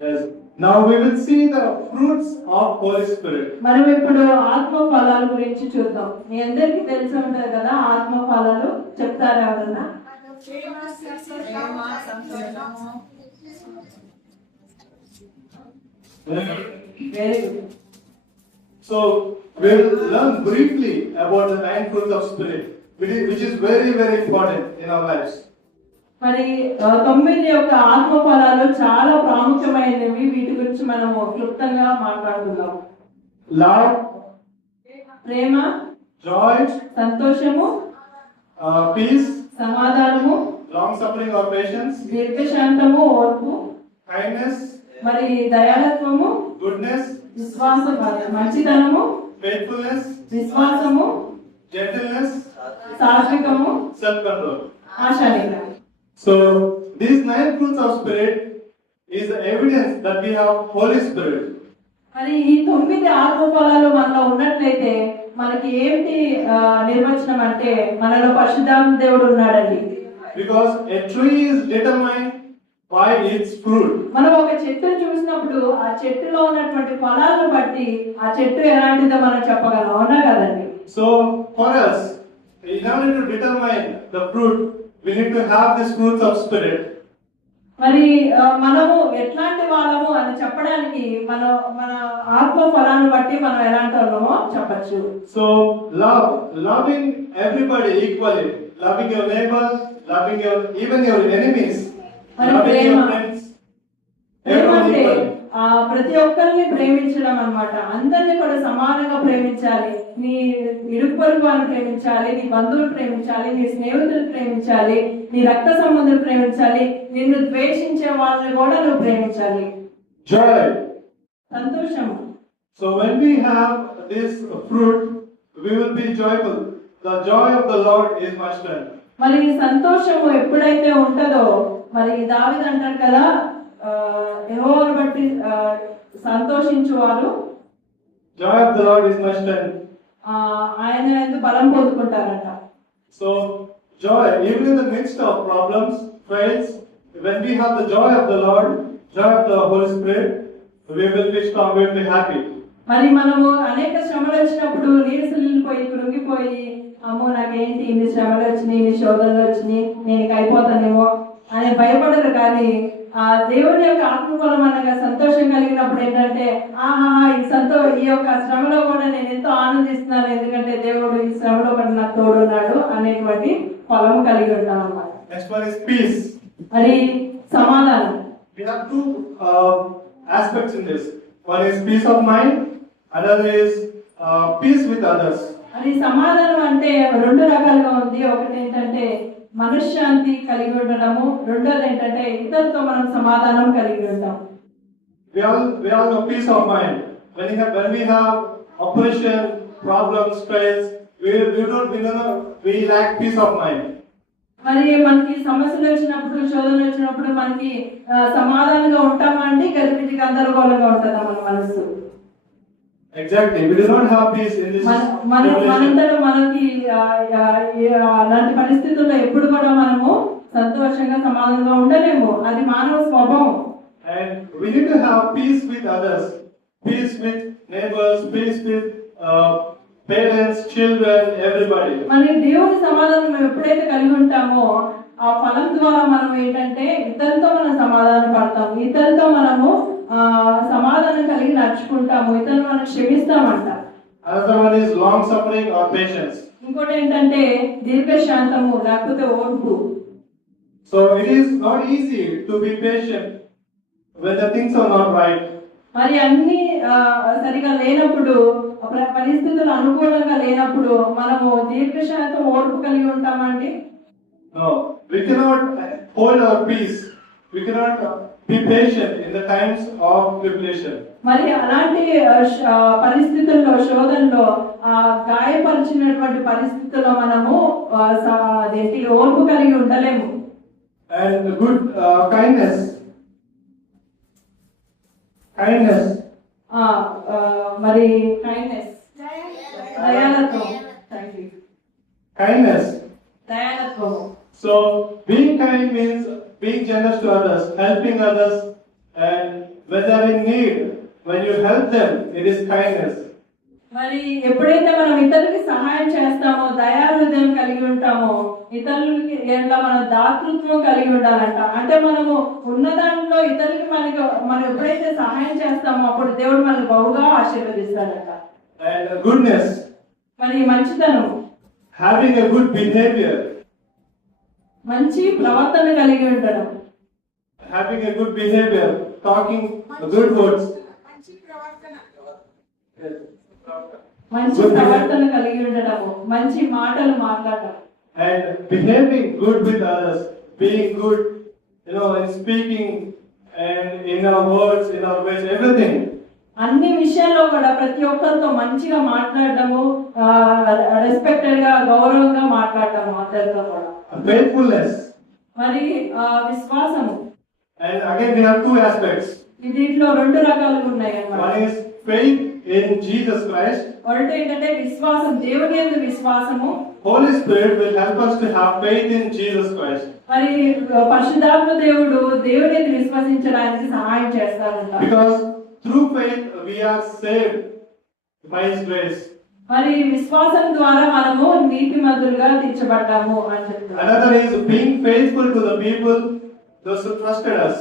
Yes. Now we will see the fruits of Holy Spirit. మనం ఇప్పుడు ఆత్మ ఫలాల గురించి చూద్దాం. మీ అందరికీ తెలిసి ఉంటుంది కదా ఆత్మ ఫలాలు, చెప్తారా ఎవరన్నా? ప్రేమ, సంతోషము. Very good. So we will learn briefly about the 9 fruits of Spirit, which is very, very important in our lives. మరి 9 యొక్క ఆత్మ ఫలాలు చాలా ప్రాముఖ్యమైనవి. వీటి గురించి మనం క్లుప్తంగా మాట్లాడుకుందాం. Love, ప్రేమ, joy, సంతోషము, peace, సమాధానము, long suffering or patience, దీర్ఘశాంతము, ఓర్పు, kindness, మరి దయాళత్వము, goodness, విశ్వాసం, మంచితనము, faithfulness, విశ్వాసము, gentleness, సాత్వికము, self-control. ఆశానిగ్రహం. So these 9 fruits of Spirit is the evidence that we have Holy Spirit. మరి ఈ 9 ఆత్మ ఫలాలు మనలో ఉన్నట్లయితే మనకి ఏంటి నిర్వచనం అంటే మనలో పరిశుద్ధాత్మ దేవుడు ఉన్నాడండి. Because a tree is determined by its fruit. మనం ఒక చెట్టును చూసినప్పుడు ఆ చెట్టులో ఉన్నటువంటి ఫలాలను బట్టి ఆ చెట్టు ఎలాంటిదో మనం చెప్పగలం, అవునా కదండి? So for us, in order to determine the fruit, we need to have these fruits of spirit. మరి మనము ఎట్లాంటి వాళ్ళము అని చెప్పడానికి మన ఆత్మ ఫలాన్ని బట్టి మనం ఎలాంటి వాళ్ళమో చెప్పచ్చు. So loving everybody equally, loving your neighbor, loving even your enemies, loving your friends, everyone ఏమంటే equally. ప్రతి ఒక్కరిని ప్రేమించడం అన్నమాట. అందరినీ కూడా సమానంగా ప్రేమించాలి. నీ ఇరుగు పొరుగు వాళ్ళని ప్రేమించాలి, నీ బంధువులు ప్రేమించాలి, నీ స్నేహితులు ప్రేమించాలి, నీ రక్త సంబంధులు ప్రేమించాలి, నిన్ను ద్వేషించే వాళ్ళని కూడా నువ్వు ప్రేమించాలి. Joy. సంతోషము. So when we have this fruit, we will be joyful. The joy of the Lord is my strength. మరి ఈ సంతోషము ఎప్పుడైతే ఉంటుందో, మరి దావీదు అంటారు కదా, యెహోవాను బట్టి సంతోషించువారు Joy of the Lord is my strength. ఆయన యందు బలం పొందుకుంటారంట. So joy, even in the midst of problems, trials, when we have the joy of the Lord, joy of the Holy Spirit, we will be strong, we will be happy. మరి మనము అనేక శ్రమలు వచ్చినప్పుడు నీరసలిపోయి కృంగిపోయి, అమ్మో నాకేంటి ఇన్ని శ్రమలు వచ్చినాయి, ఇన్ని శోధనలు వచ్చినాయి, నేను అయిపోతానేమో అని భయపడరు. కానీ ఆ దేవుని యొక్క ఆత్మఫలం అనగా సంతోషం కలిగినప్పుడు ఏంటంటే ఈ యొక్క శ్రమలో కూడా నేను ఎంతో ఆనందిస్తున్నాను, ఎందుకంటే దేవుడు ఈ శ్రమలో కూడా నాకు తోడున్నాడు అనేటువంటి ఫలం కలిగి ఉంటాం అన్నమాట. Next one is peace. మరి సమాధానం. We have two aspects in this. One is peace of mind, another is peace with others. అది సమాధానం అంటే 2 రకాలుగా ఉంది. ఒకటి ఏంటంటే మనశ్శాంతి కలిగి ఉండడము, రెండోది ఏంటంటే ఇతరులతో మనం సమాధానం కలిగి ఉంటాం. We all know peace of mind. When we have oppression, problems, stress, we lack peace of mind. మరి మనకి సమస్యలు వచ్చినప్పుడు, శోధనలు వచ్చినప్పుడు మనకి సమాధానంగా ఉంటామా అంటే గజిబిజి గందరగోళంగా ఉంటుందా మన మనసు? Exactly. We do not have peace in this మనంతటా మనకి అలాంటి పరిస్థితుల్లో ఎప్పుడు కూడా మనము సంతోషంగా సమాధానంగా ఉండలేము. అది మానవ స్వభావం. And we need to have peace with others, peace with neighbors, peace with parents, children, everybody. మరి దేవుని సమాధానం మనం ఎప్పుడైతే కలిగి ఉంటామో ఆ ఫలం ద్వారా మనం ఏంటంటే ఇతరులతో మనం సమాధానం పడతాము, ఇతరులతో మనము సమాధానం కలిగి నడుచుకుంటాము, ఇతరులు మనం క్షమిస్తామంట. Another one is long suffering or patience. ఇంకోటి ఏంటంటే దీర్ఘశాంతము లేకపోతే ఓర్పు. So it is not easy to be patient when the things are not right. మరి అన్ని సరిగా లేనప్పుడు, పరిస్థితులు అనుకూలంగా లేనప్పుడు మనము దీర్ఘశాంతం ఓర్పు కలిగి ఉంటామండి? No, we cannot hold our peace. We cannot be patient in the times of tribulation. మరి అలాంటి పరిస్థితుల్లో, శోధనలో, గాయపరిచినటువంటి పరిస్థితుల్లో మనము అదేంటి ఓర్పు కలిగి ఉండలేము. And good kindness. మరి కైండ్నెస్, దయాలత్వం. Kindness. దయాలత్వము. So being kind means being generous to others, helping others, and when they are in need, when you help them, it is kindness. మరి ఎప్పుడైతే మనం ఇతరులకి సహాయం చేస్తామో, దయాహృదయం కలిగి ఉంటామో, ఇతరులకి ఎట్లా మనం దాతృత్వం కలిగి ఉండాలంట. అంటే మనము ఉన్న దాంట్లో ఇతరులకి మనం ఎప్పుడైతే సహాయం చేస్తామో అప్పుడు దేవుడు మనల్ని బహుగా ఆశీర్వదిస్తాడంట. And goodness. మరి మంచితనం. Having a good behavior. మంచి ప్రవర్తన కలిగి ఉండడం. Having a good behavior, talking good words. మంచి ప్రవర్తన కలిగి ఉండడము, మంచి మాటలు మాట్లాడటం. And behaving good with others, being good, in speaking and in our words, in our ways, everything. అన్ని విషయాల్లో కూడా ప్రతి ఒక్కరితో మంచిగా మాట్లాడటము, రెస్పెక్టెడ్ గా, గౌరవంగా మాట్లాడటము అందరితో కూడా. Faithfulness. మరి విశ్వాసము. And again we have two aspects. దీంట్లో 2 రకాలుగా ఉన్నాయి అన్నమాట. One is faith in Jesus Christ, ఒకటి ఏంటంటే విశ్వాసం, దేవుని యందు విశ్వాసము. Holy Spirit will help us to have faith in Jesus Christ. మరి పరిశుద్ధాత్మ దేవుడు దేవుని యందు విశ్వసించడానికి సహాయం చేస్తారంట. Because through faith we are saved by His grace. మరి విశ్వాసం ద్వారా మనము నీతిమంతులుగా తీర్చబడ్డాము అని చెప్తారు. Another is being faithful to the people, those who trusted us.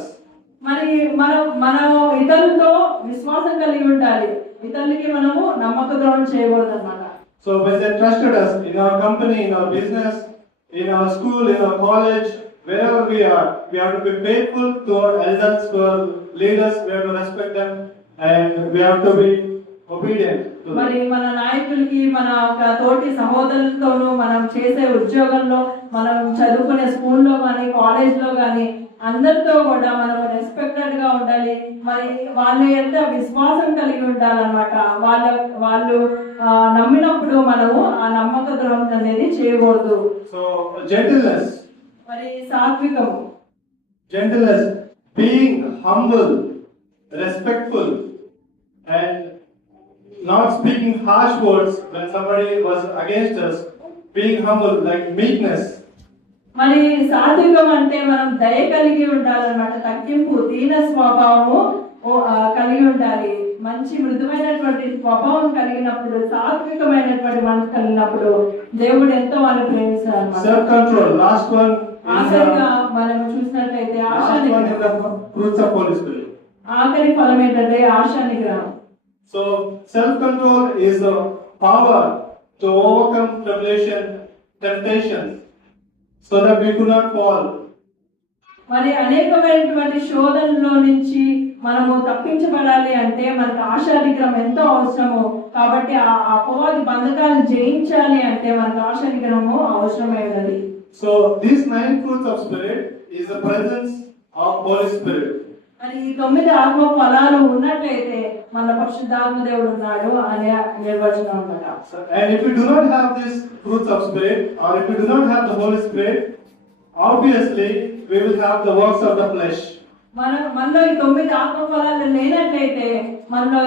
మరి మనం ఇతరులతో విశ్వాసం కలిగి ఉండాలి. ఇతరులకి మనము నమ్మక ద్రోహం చేయకూడదు అన్నమాట. So when they trusted us in our company, in our business, in our school, in our college, wherever we have to be faithful to our elders, to our leaders. We have to respect them and we have to be obedient to them. మరి మన నాయకులకి, మన తోటి సహోదరులతోనూ, మనం చేసే ఉద్యోగంలో, మనం చదువుకునే స్కూల్లో కానీ కాలేజ్లో కానీ అందరితో కూడా మనం రెస్పెక్టెడ్ గా ఉండాలి. మరి వాళ్ళు ఎంత విశ్వాసం కలిగి ఉండాలన్నమాట. వాళ్ళు నమ్మినప్పుడు మనము ఆ నమ్మక ద్రోహం అనేది చేయకూడదు. So gentleness, మరి సాత్వికము, being humble, respectful, and not speaking harsh words when somebody was against us. Being humble, like meekness. మరి సాత్వికం అంటే మనం దయ కలిగి ఉండాలన్నమాట. తగ్గింపు, దీన స్వభావము కలిగి ఉండాలి. మంచి మృదువైనటువంటి స్వభావం కలిగినప్పుడు, సాత్వికమైనటువంటి మనసు కలిగినప్పుడు దేవుడు ఎంతో వాళ్ళని ప్రేమిస్తారు. Self control. Last one. ఆఖరిగా మనం చూసినట్లయితే Fruits of Holy Spirit. ఆఖరి ఫలం ఏంటంటే ఆశా నిగ్రహం. So self control is the power to overcome temptation, so that we could not fall. మరి అనేకమైనటువంటి శోధనలో నుంచి మనము తప్పించబడాలి అంటే మనకు ఆశా నిగ్రహం ఎంతో అవసరము. కాబట్టి ఆ అపవాది బంధకాలను జయించాలి అంటే మనకు ఆశా నిగ్రహము అవసరమైనది. So these 9 fruits of Spirit is the presence of Holy Spirit. మరి ఈ 9 ఆత్మ ఫలాలు ఉన్నట్లయితే మన పరిశుద్ధాత్మ దేవుడు ఉన్నాడు అనే నిర్వచనం అన్నమాట. And if we do not have these fruits of Spirit, or if we do not have the Holy Spirit, obviously we will have the works of the flesh. మనలో ఈ 9 ఆత్మ ఫలాలు లేనట్లయితే మనలో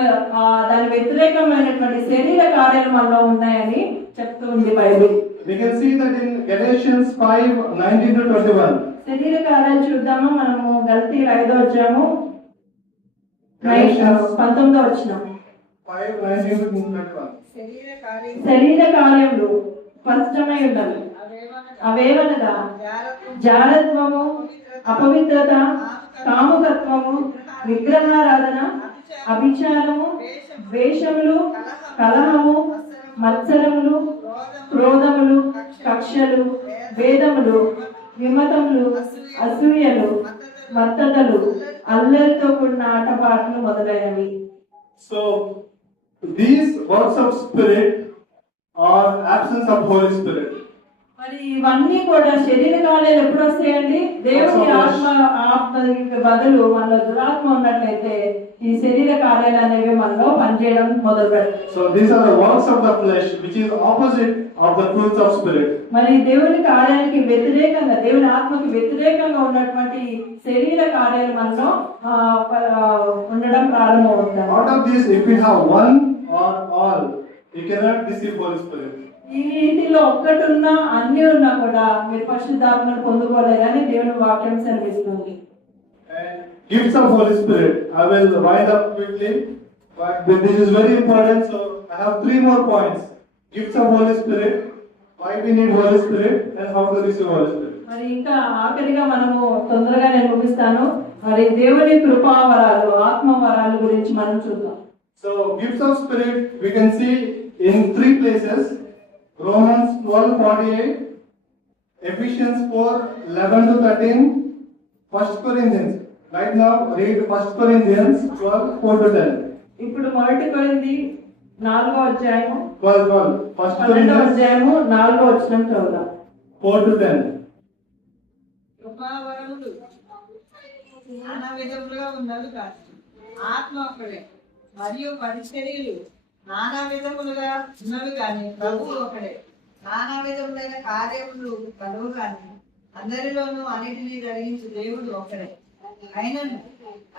దాని వ్యతిరేకమైనటువంటి శరీర కార్యాలు మనలో ఉన్నాయని చెప్తుంది Bible. We can see that in Galatians 5:19-21. శరీర కార్యాలు చూద్దాము. మనము గలతీ 5వ అధ్యాయము 19వ వచనం. 5:19-21. శరీర కార్యములు స్పష్టమై ఉన్నవి. అవేవనగా జారత్వము, అపవిత్రత, కాముకత్వము, విగ్రహారాధన, అభిచారము, ద్వేషములు, కలహము, మత్సరములు, క్రోధములు, కక్షలు, భేదములు, విమతములు, అసూయలు, మత్తతలు, అల్లరితో కూడిన ఆటపాటలు మొదలైనవి. So these works of Spirit are absence of Holy Spirit. మరి ఇవన్నీ కూడా శరీర కార్యాలు ఎప్పుడు వస్తాయండి? దేవుని ఆత్మ బదులు మనలో దురాత్మ ఉన్నట్లయితే ఈ శరీర కార్యాలు అనేవి మనలో పనిచేయడం మొదలు పెడతాయి. So these are the works of the flesh, which is opposite of the fruits of Spirit. మరి దేవుని కార్యానికి వ్యతిరేకంగా, దేవుని ఆత్మకి వ్యతిరేకంగా ఉన్నటువంటి శరీర కార్యాలు మనలో ఉండడం ప్రారంభమవుతాయి. Out of these, if we have one or all, you cannot receive Holy Spirit. ఈ వీటిలో ఒక్కటి ఉన్నా అన్ని ఉన్నా కూడా మీరు పరిశుద్ధాత్మను పొందుకోలేదని దేవుని వాక్యం సెలవిస్తుంది. Gifts of Holy Spirit. I will wind up quickly, but this is very important. So I have 3 more points. Gifts of Holy Spirit, why we need Holy Spirit, and how to receive Holy Spirit. మరి ఇంకా ఆఖరిగా మనము తొందరగా నేను ముగిస్తాను. మరి దేవుని కృపా వరాలు, ఆత్మ వరాల గురించి మనం చూద్దాం. So gifts of Spirit we can see in 3 places. Romans 12:48, Ephesians 4:11-13, 1 Corinthians. Right now read 1 Corinthians 12:4-10. ఇప్పుడు 1 కొరింథీ 4వ అధ్యాయము 12. 1 12వ Corinthians అధ్యాయము 4వ వచనం చదువుదాం. 4-10. కృపావరములు నానా విధములుగా ఉన్నవి కాదు, ఆత్మ ఒకడే. మరియు పరిచర్యలు నానా విధములుగా ఉన్నవి కానీ ప్రభువు ఒకడే. నానా విధములైన కార్యములు కలవు కానీ అందరిలోనూ అన్నిటినీ జరిగించు దేవుడు ఒకడే. అయినను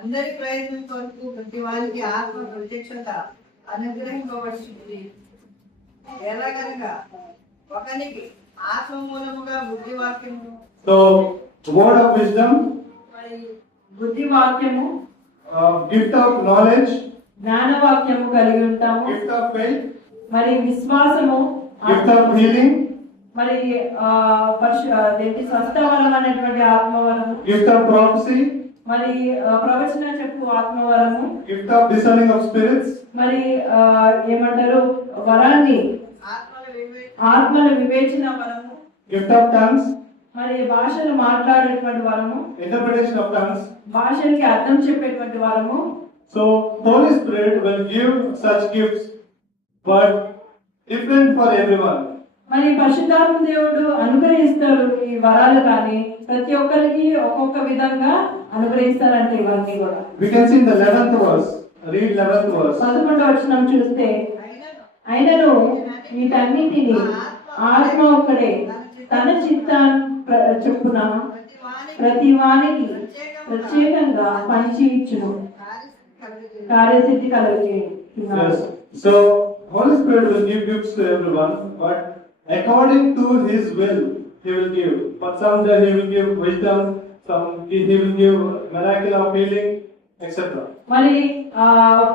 అందరి ప్రయత్నం కొరకు ప్రతి వారికి ఆత్మ ప్రత్యక్షత అనుగ్రహింపబడుతుంది. ఎలాగనగా ఒకనికి ఆత్మ మూలముగా బుద్ధి వాక్యము, So, word of wisdom, మరి బుద్ధి వాక్యము, gift of knowledge, జ్ఞాన వాక్యము కలిగి ఉంటాము. gift of faith, మరి విశ్వాసము, gift of healing, మరి స్వస్థవరం అనేటువంటి ఆత్మవరము, gift of prophecy, మరి ప్రవచన చెప్పు ఆత్మవరము, gift of discerning of spirits, మరి ఏమంటారు వరాన్ని ఆత్మల వివేచన వరము, gift of tongues, మరి భాషలు మాట్లాడేటువంటి వరము, interpretation of tongues. భాషలకి అర్థం చెప్పేటువంటి వరము. So, Holy Spirit will give such gifts, but different for everyone. మరి పరిశుద్ధాత్మ దేవుడు అనుగ్రహిస్తారు ఈ వరాలు, కానీ ప్రతి ఒక్కరికి ఒక్కొక్క విధంగా అనుగ్రహిస్తారంటే ఇవన్నీ కూడా. We can see in the 11th verse. Read 11th verse. 11వ వచనం చూస్తే, అయినను వీటన్నిటిని ఆత్మ ఒక్కడే తన చిత్తాన్ని చెప్పున ప్రతి వానికి ప్రత్యేకంగా పంచి ఇచ్చును, కార్యసిద్ధి కలుగుతుంది. Yes. So, Holy Spirit will give gifts to everyone, but according to His will, He will give. For some, that He will give wisdom, some He will give miracle of healing, etc. మరి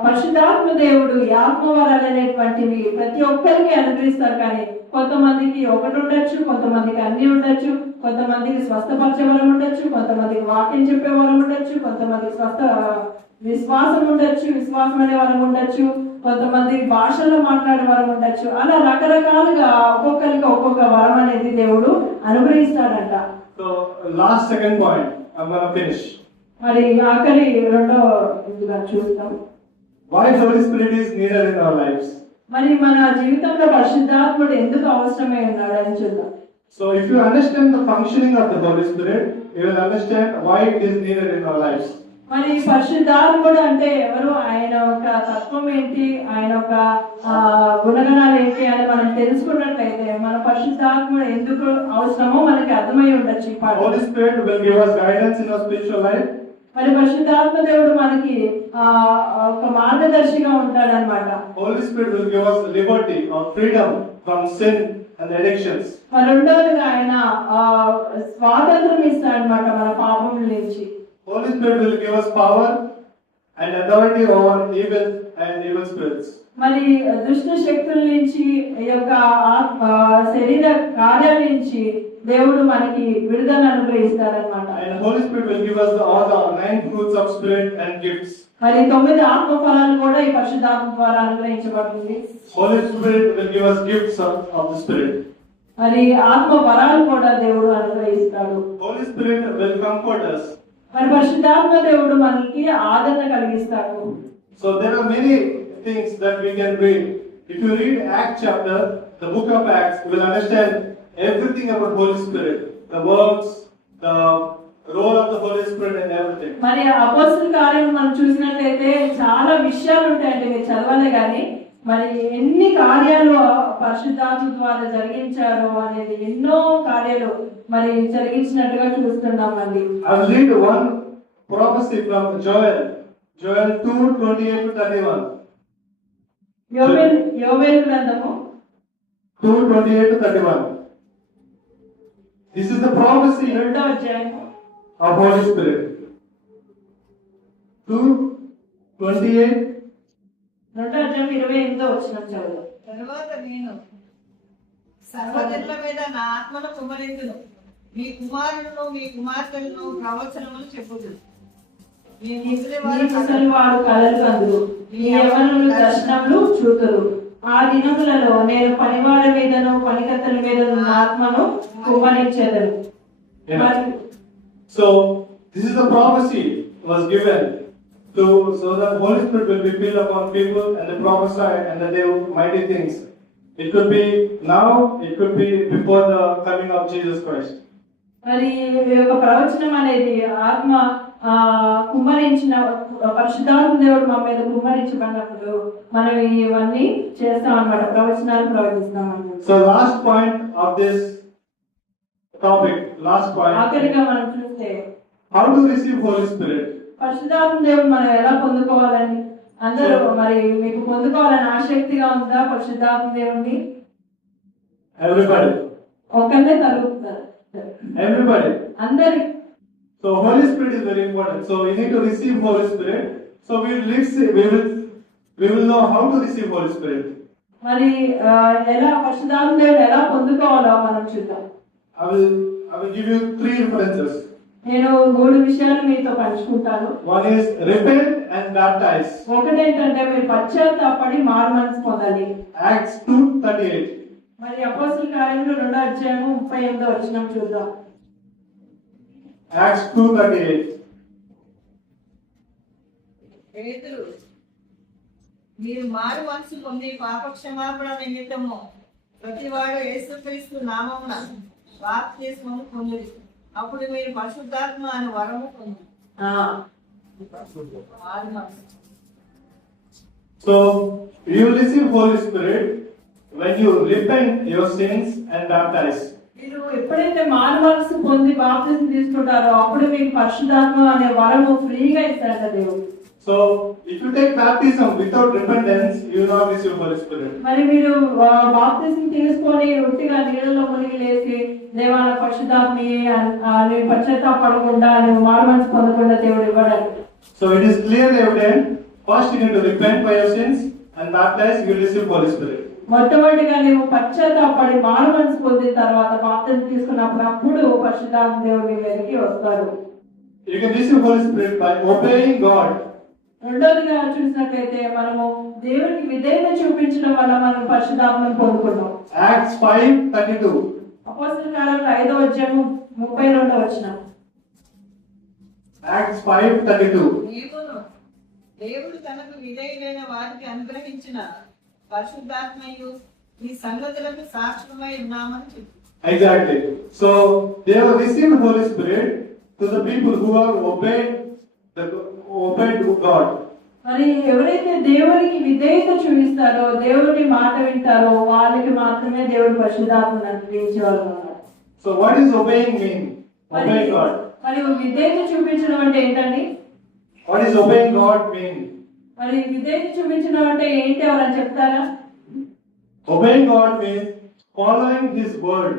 పరిశుద్ధాత్మ దేవుడు ఈ ఆత్మవరాలు అనేటువంటివి ప్రతి ఒక్కరికి అనుగ్రహిస్తారు, కానీ కొంతమందికి ఒకటి ఉండొచ్చు, కొంతమందికి అన్ని ఉండొచ్చు, కొంతమందికి స్వస్థపరిచే వరం ఉండొచ్చు, కొంతమందికి వాక్యం చెప్పే వరం ఉండొచ్చు, కొంతమందికి విశ్వాసం ఉండొచ్చు, విశ్వాసం అనే వరం ఉండొచ్చు, కొంతమందికి భాషలో మాట్లాడే వరం ఉండొచ్చు. అలా రకరకాలుగా ఒక్కొక్కరికి ఒక్కొక్క వరం అనేది దేవుడు అనుగ్రహిస్తాడంట. So, last second point, I'm going to finish. మరి ఆఖరి రెండో ఇదిగా చూస్తాం, Why Holy Spirit is needed in our lives. మరి మన జీవితంలో పరిశుద్ధాత్ముడు ఎందుకు అవసరమై ఉన్నాడు అని చూద్దాం. So, if you understand the functioning of the Holy Spirit, you will understand why it is needed in our lives. మరి పరిశుద్ధాత్ముడు అంటే ఎవరు, ఆయన ఒక తత్వం ఏంటి, ఆయన ఒక గుణగణాలు ఏంటి అని మనం తెలుసుకున్నట్లయితే మన పరిశుద్ధాత్ముడు ఎందుకు అవసరమో మనకి అర్థమై ఉండొచ్చు ఈ పాట. Holy Spirit will give us guidance in our spiritual life. మరి పరిశుద్ధాత్మ దేవుడు మనకి ఒక మార్గదర్శిగా ఉంటాడన్నమాట. Holy Spirit will give us liberty or freedom from sin and addictions. మరి రెండవదిగా ఆయన స్వాతంత్రం ఇస్తాడన్నమాట మన పాపం నుంచి. Holy Spirit will give us power and authority over evil and evil spirits. మరి దుష్ట శక్తుల నుంచి ఈ యొక్క శరీర కార్యాల నుంచి దేవుడు మనకి విడుదల అనుగ్రహిస్తారన్నమాట. And Holy Spirit will give us all the 9 fruits of Spirit and gifts. మరి 9 ఆత్మ ఫలాలు కూడా ఈ పరిశుద్ధాత్మ ద్వారా అనుగ్రహించబడుతుంది. Holy Spirit will give us gifts of the Spirit. మరి ఆత్మ వరాలు కూడా దేవుడు అనుగ్రహిస్తాడు. Holy Spirit will comfort us. మరి పరిశుద్ధాత్మ దేవుడు మనకి ఆదరణ కలిగిస్తాడు. So there are many things that we can read. If you read Acts chapter, the book of Acts, you will understand everything about Holy Spirit, the works, the role of the Holy Spirit and everything. మరి అపోస్తలుల కార్యం మనం చూసినట్లయితే చాలా విషయాలు ఉంటాయండి, మీరు చదవలే కానీ మరి ఎన్ని కార్యాలు పరిశుద్ధాత్మ ద్వారా జరిగించారు అనేది, ఎన్నో కార్యాలు మరి జరిగించినట్టుగా చూస్తున్నాం. అండి I will read one prophecy from Joel 2:28-31. యోవేలు గ్రంథము 2:28-31. This is the prophecy 2వ అధ్యాయము of Holy Spirit. 2:28. 2వ అధ్యాయం 28వ వచనం చదువు. తరువాత నేను సర్వజనుల మీద నా ఆత్మను కుమ్మరించును, మీ కుమారులను మీ కుమార్తెలను ప్రవచనములు చెప్పుదురు, మీ ముసలి వారు కలలు కందురు, మీ యవ్వనులు దర్శనములు చూతురు. ఆ దినములలో నేను పనివాడి మీదను పనికత్తెల మీదను నా ఆత్మను కుమ్మరించెదను. So this is the prophecy was given so that Holy Spirit will be filled upon people and they prophesy and that they will mighty things. It could be now, it could be before the coming of Jesus Christ. మరి ఈ యొక్క ప్రవచనం అనేది ఆత్మ కుమ్మరించిన పరిశుద్ధాత్మ దేవుడు మా మీద కుమ్మరించబడినప్పుడు మనం ఇవన్నీ చేస్తాం అన్నమాట, ప్రవచనాలు ప్రవచిస్తాం అన్నమాట. So last point of this topic, last point. ఆఖరిగా మనం చూస్తే how to receive Holy Spirit? పరిశుద్ధాత్మ దేవుడు మనం ఎలా పొందుకోవాలని అందరూ మరి మీకు పొందుకోవాలని ఆసక్తిగా ఉందా పరిశుద్ధాత్మ దేవుడిని? Everybody. ఒకళ్ళే తలుపుతారు. Everybody. అందరి. So Holy Spirit is very important. So we need to receive Holy Spirit. So we will know how to receive Holy Spirit. మరి ఎలా పరిశుద్ధాత్మ దేవుడు ఎలా పొందుకోవాలో మనం చూద్దాం. I will give you 3 references. నేను 3 విషయాలు మీతో పంచుకుంటాను. One is repent and baptize. ఒకటి ఏంటంటే మీరు పశ్చాత్తాపడి మారుమనసు పొందాలి. Acts 2:38. మరి అపోస్తలుల కార్యములు 2:38 చూద్దాం. Acts 2:38. పేతురు, మీరు మారు మనసు పొంది పాప క్షమాపణ నిమిత్తము ప్రతివాడు యేసుక్రీస్తు నామమున బాప్తిస్మము పొందుడి, అప్పుడు మీరు పరిశుద్ధాత్మ అనే వరము పొందుడి. మారు మనసు. So you will receive Holy Spirit when you repent your sins and baptize. మీరు ఎప్పుడైతే మారు మనసు పొంది బాప్తిసం తీసుకుంటారో అప్పుడు మీకు పరిశుద్ధాత్మ అనే వరము ఫ్రీగా ఇస్తాడు దేవుడు. So if you take baptism without repentance, you will not receive Holy Spirit. మరి మీరు బాప్తిసం తీసుకొని ఉట్టిగా నీళ్ళలో మునిగి లేచి దేవాల పరిశుద్ధాత్మయే అని పశ్చాత్తాపడకుండా నువ్వు మారు మనసు పొందకుండా దేవుడు ఇవ్వడానికి. So it is clearly evident. First you need to repent for your sins and baptize, you will receive Holy Spirit. మొట్టమొదటిగా నువ్వు పశ్చాత్తాపడి మారు మనసు పొందిన తర్వాత బాప్తిసం తీసుకున్నప్పుడు అప్పుడు పరిశుద్ధాత్మ దేవుడు మీ మీదకి వస్తారు. You can receive Holy Spirit by obeying God. రెండోదిగా చూసినట్లయితే మనము దేవునికి విధేయత చూపించడం వల్ల మనం పరిశుద్ధాత్మను పొందుకుంటాం. Acts 5:32. అపోస్తలుల కార్యములు 5:32. Acts 5:32. దేవుడు తనకు విధేయులైన వారికి అనుగ్రహించిన పరిశుద్ధాత్మయు ఈ సంగతులకు సాక్ష్యమై ఉన్నామని చెప్పు. Exactly. So they have received Holy Spirit to the people who have obeyed God. మరి ఎవరైతే దేవునికి విధేయత చూపిస్తారో దేవుని మాట వింటారో వాళ్ళకి మాత్రమే దేవుడు పరిశుద్ధాత్మను అనుగ్రహించేవారు. So what is obeying mean? Obeying God. మరి విధేయత చూపించడం అంటే ఏంటండి? What is obeying God mean? మరి విధేయత చూపించడం అంటే ఏంటి ఎవరైనా చెప్తారా? Obeying God means following His word,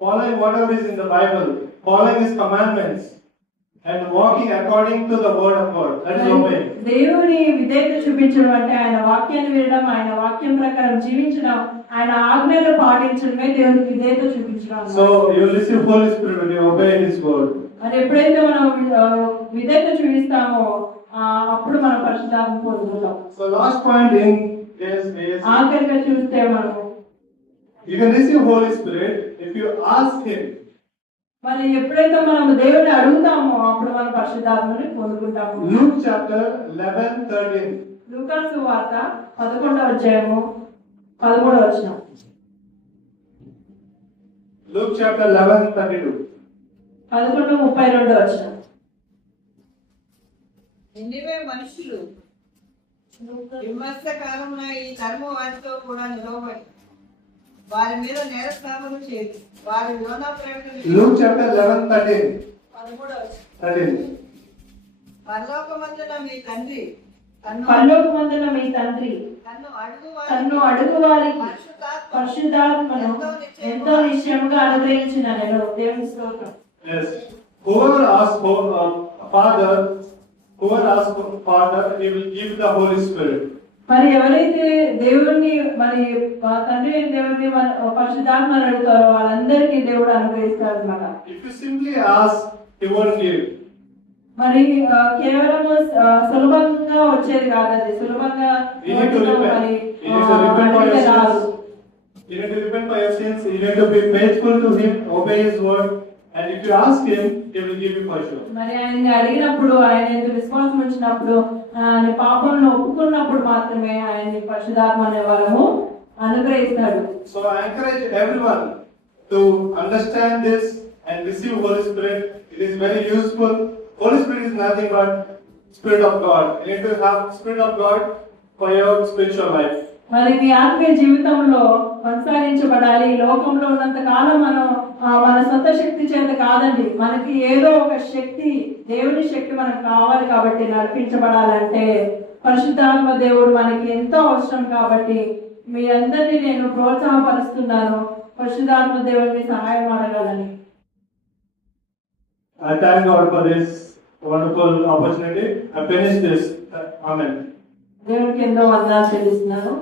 following whatever is in the Bible, following His commandments, and walking according to the word of God. That is obeying. దేవుని విధేయత చూపించడం అంటే ఆయన వాక్యాన్ని వినడం, ఆయన వాక్యం ప్రకారం జీవించడం, ఆయన ఆజ్ఞలు పాటించడమే దేవుని విధేయత చూపించడం. So you will receive Holy Spirit when you obey His word. మరి ఎప్పుడైతే మనం విధేయత చూపిస్తామో అప్పుడు మనం పరిశుద్ధాత్మ పొందుతాం. So last point in is ఆఖరిగా చూస్తే మనం you can receive Holy Spirit if you ask Him. మరి ఎప్పుడైతే మనం దేవుని అడుగుతామో అప్పుడు మనం పరిశుద్ధాత్మని పొందుకుంటాము. Luke chapter 11:13. లూకా సువార్త 11:13. Luke chapter 11:32. 11:32. ఎన్నివే మనుషులు విమర్శ కాలమున ఈ తరము వారితో కూడా నిలవబడి వారి మీద నేరస్థాపన చేసి వారి యోనా ప్రకటన. Luke chapter 11:13. 13. పరలోకమందున మీ తండ్రి తన్ను అడుగు వారికి పరిశుద్ధాత్మను ఎంతో నిశ్చయముగా అనుగ్రహించిన దేవుని స్తోత్రం. Yes. Whoever asks Father, He will give the Holy Spirit. మరి ఎవరైతే దేవుణ్ణి మరి తండ్రి దేవుని పరిశుద్ధాత్మను అడుగుతారో వాళ్ళందరికీ దేవుడు అనుగ్రహిస్తాడు అన్నమాట. If you simply ask, He won't give. మరి కేవలం సులభంగా వచ్చేది కాదు, అది సులభంగా You need to repent. You need to repent for your sins. You need to repent for your sins. You need to be faithful to Him, obey His word. And if you ask Him, He will give you for sure. మరి ఆయన్ని అడిగినప్పుడు, ఆయన ఎందుకు విశ్వాసం ఉంచినప్పుడు, ఆయన పాపంలో ఒప్పుకున్నప్పుడు మాత్రమే ఆయన్ని పరిశుద్ధాత్మ అనే వరము అనుగ్రహిస్తాడు. So I encourage everyone to understand this and receive Holy Spirit. It is very useful. Holy Spirit is nothing but Spirit of God. You need to have Spirit of God for your spiritual life. మరి మీ ఆత్మీయ జీవితంలో కొనసాగించబడాలి. లోకంలో ఉన్నంత కాలం మనం మన సొంత శక్తి చేత కాదండి, మనకి ఏదో ఒక శక్తి, దేవుని శక్తి మనకు కావాలి. కాబట్టి నడిపించబడాలంటే పరిశుద్ధాత్మ దేవుడు మనకి ఎంతో అవసరం. కాబట్టి మీ అందరినీ నేను ప్రోత్సాహపరుస్తున్నాను, పరిశుద్ధాత్మ దేవుడిని సహాయం అడగాలని. I thank God for this wonderful opportunity. I finished this. Amen. దేవునికి ఎంతో వందనాలు చెల్లిస్తున్నాను.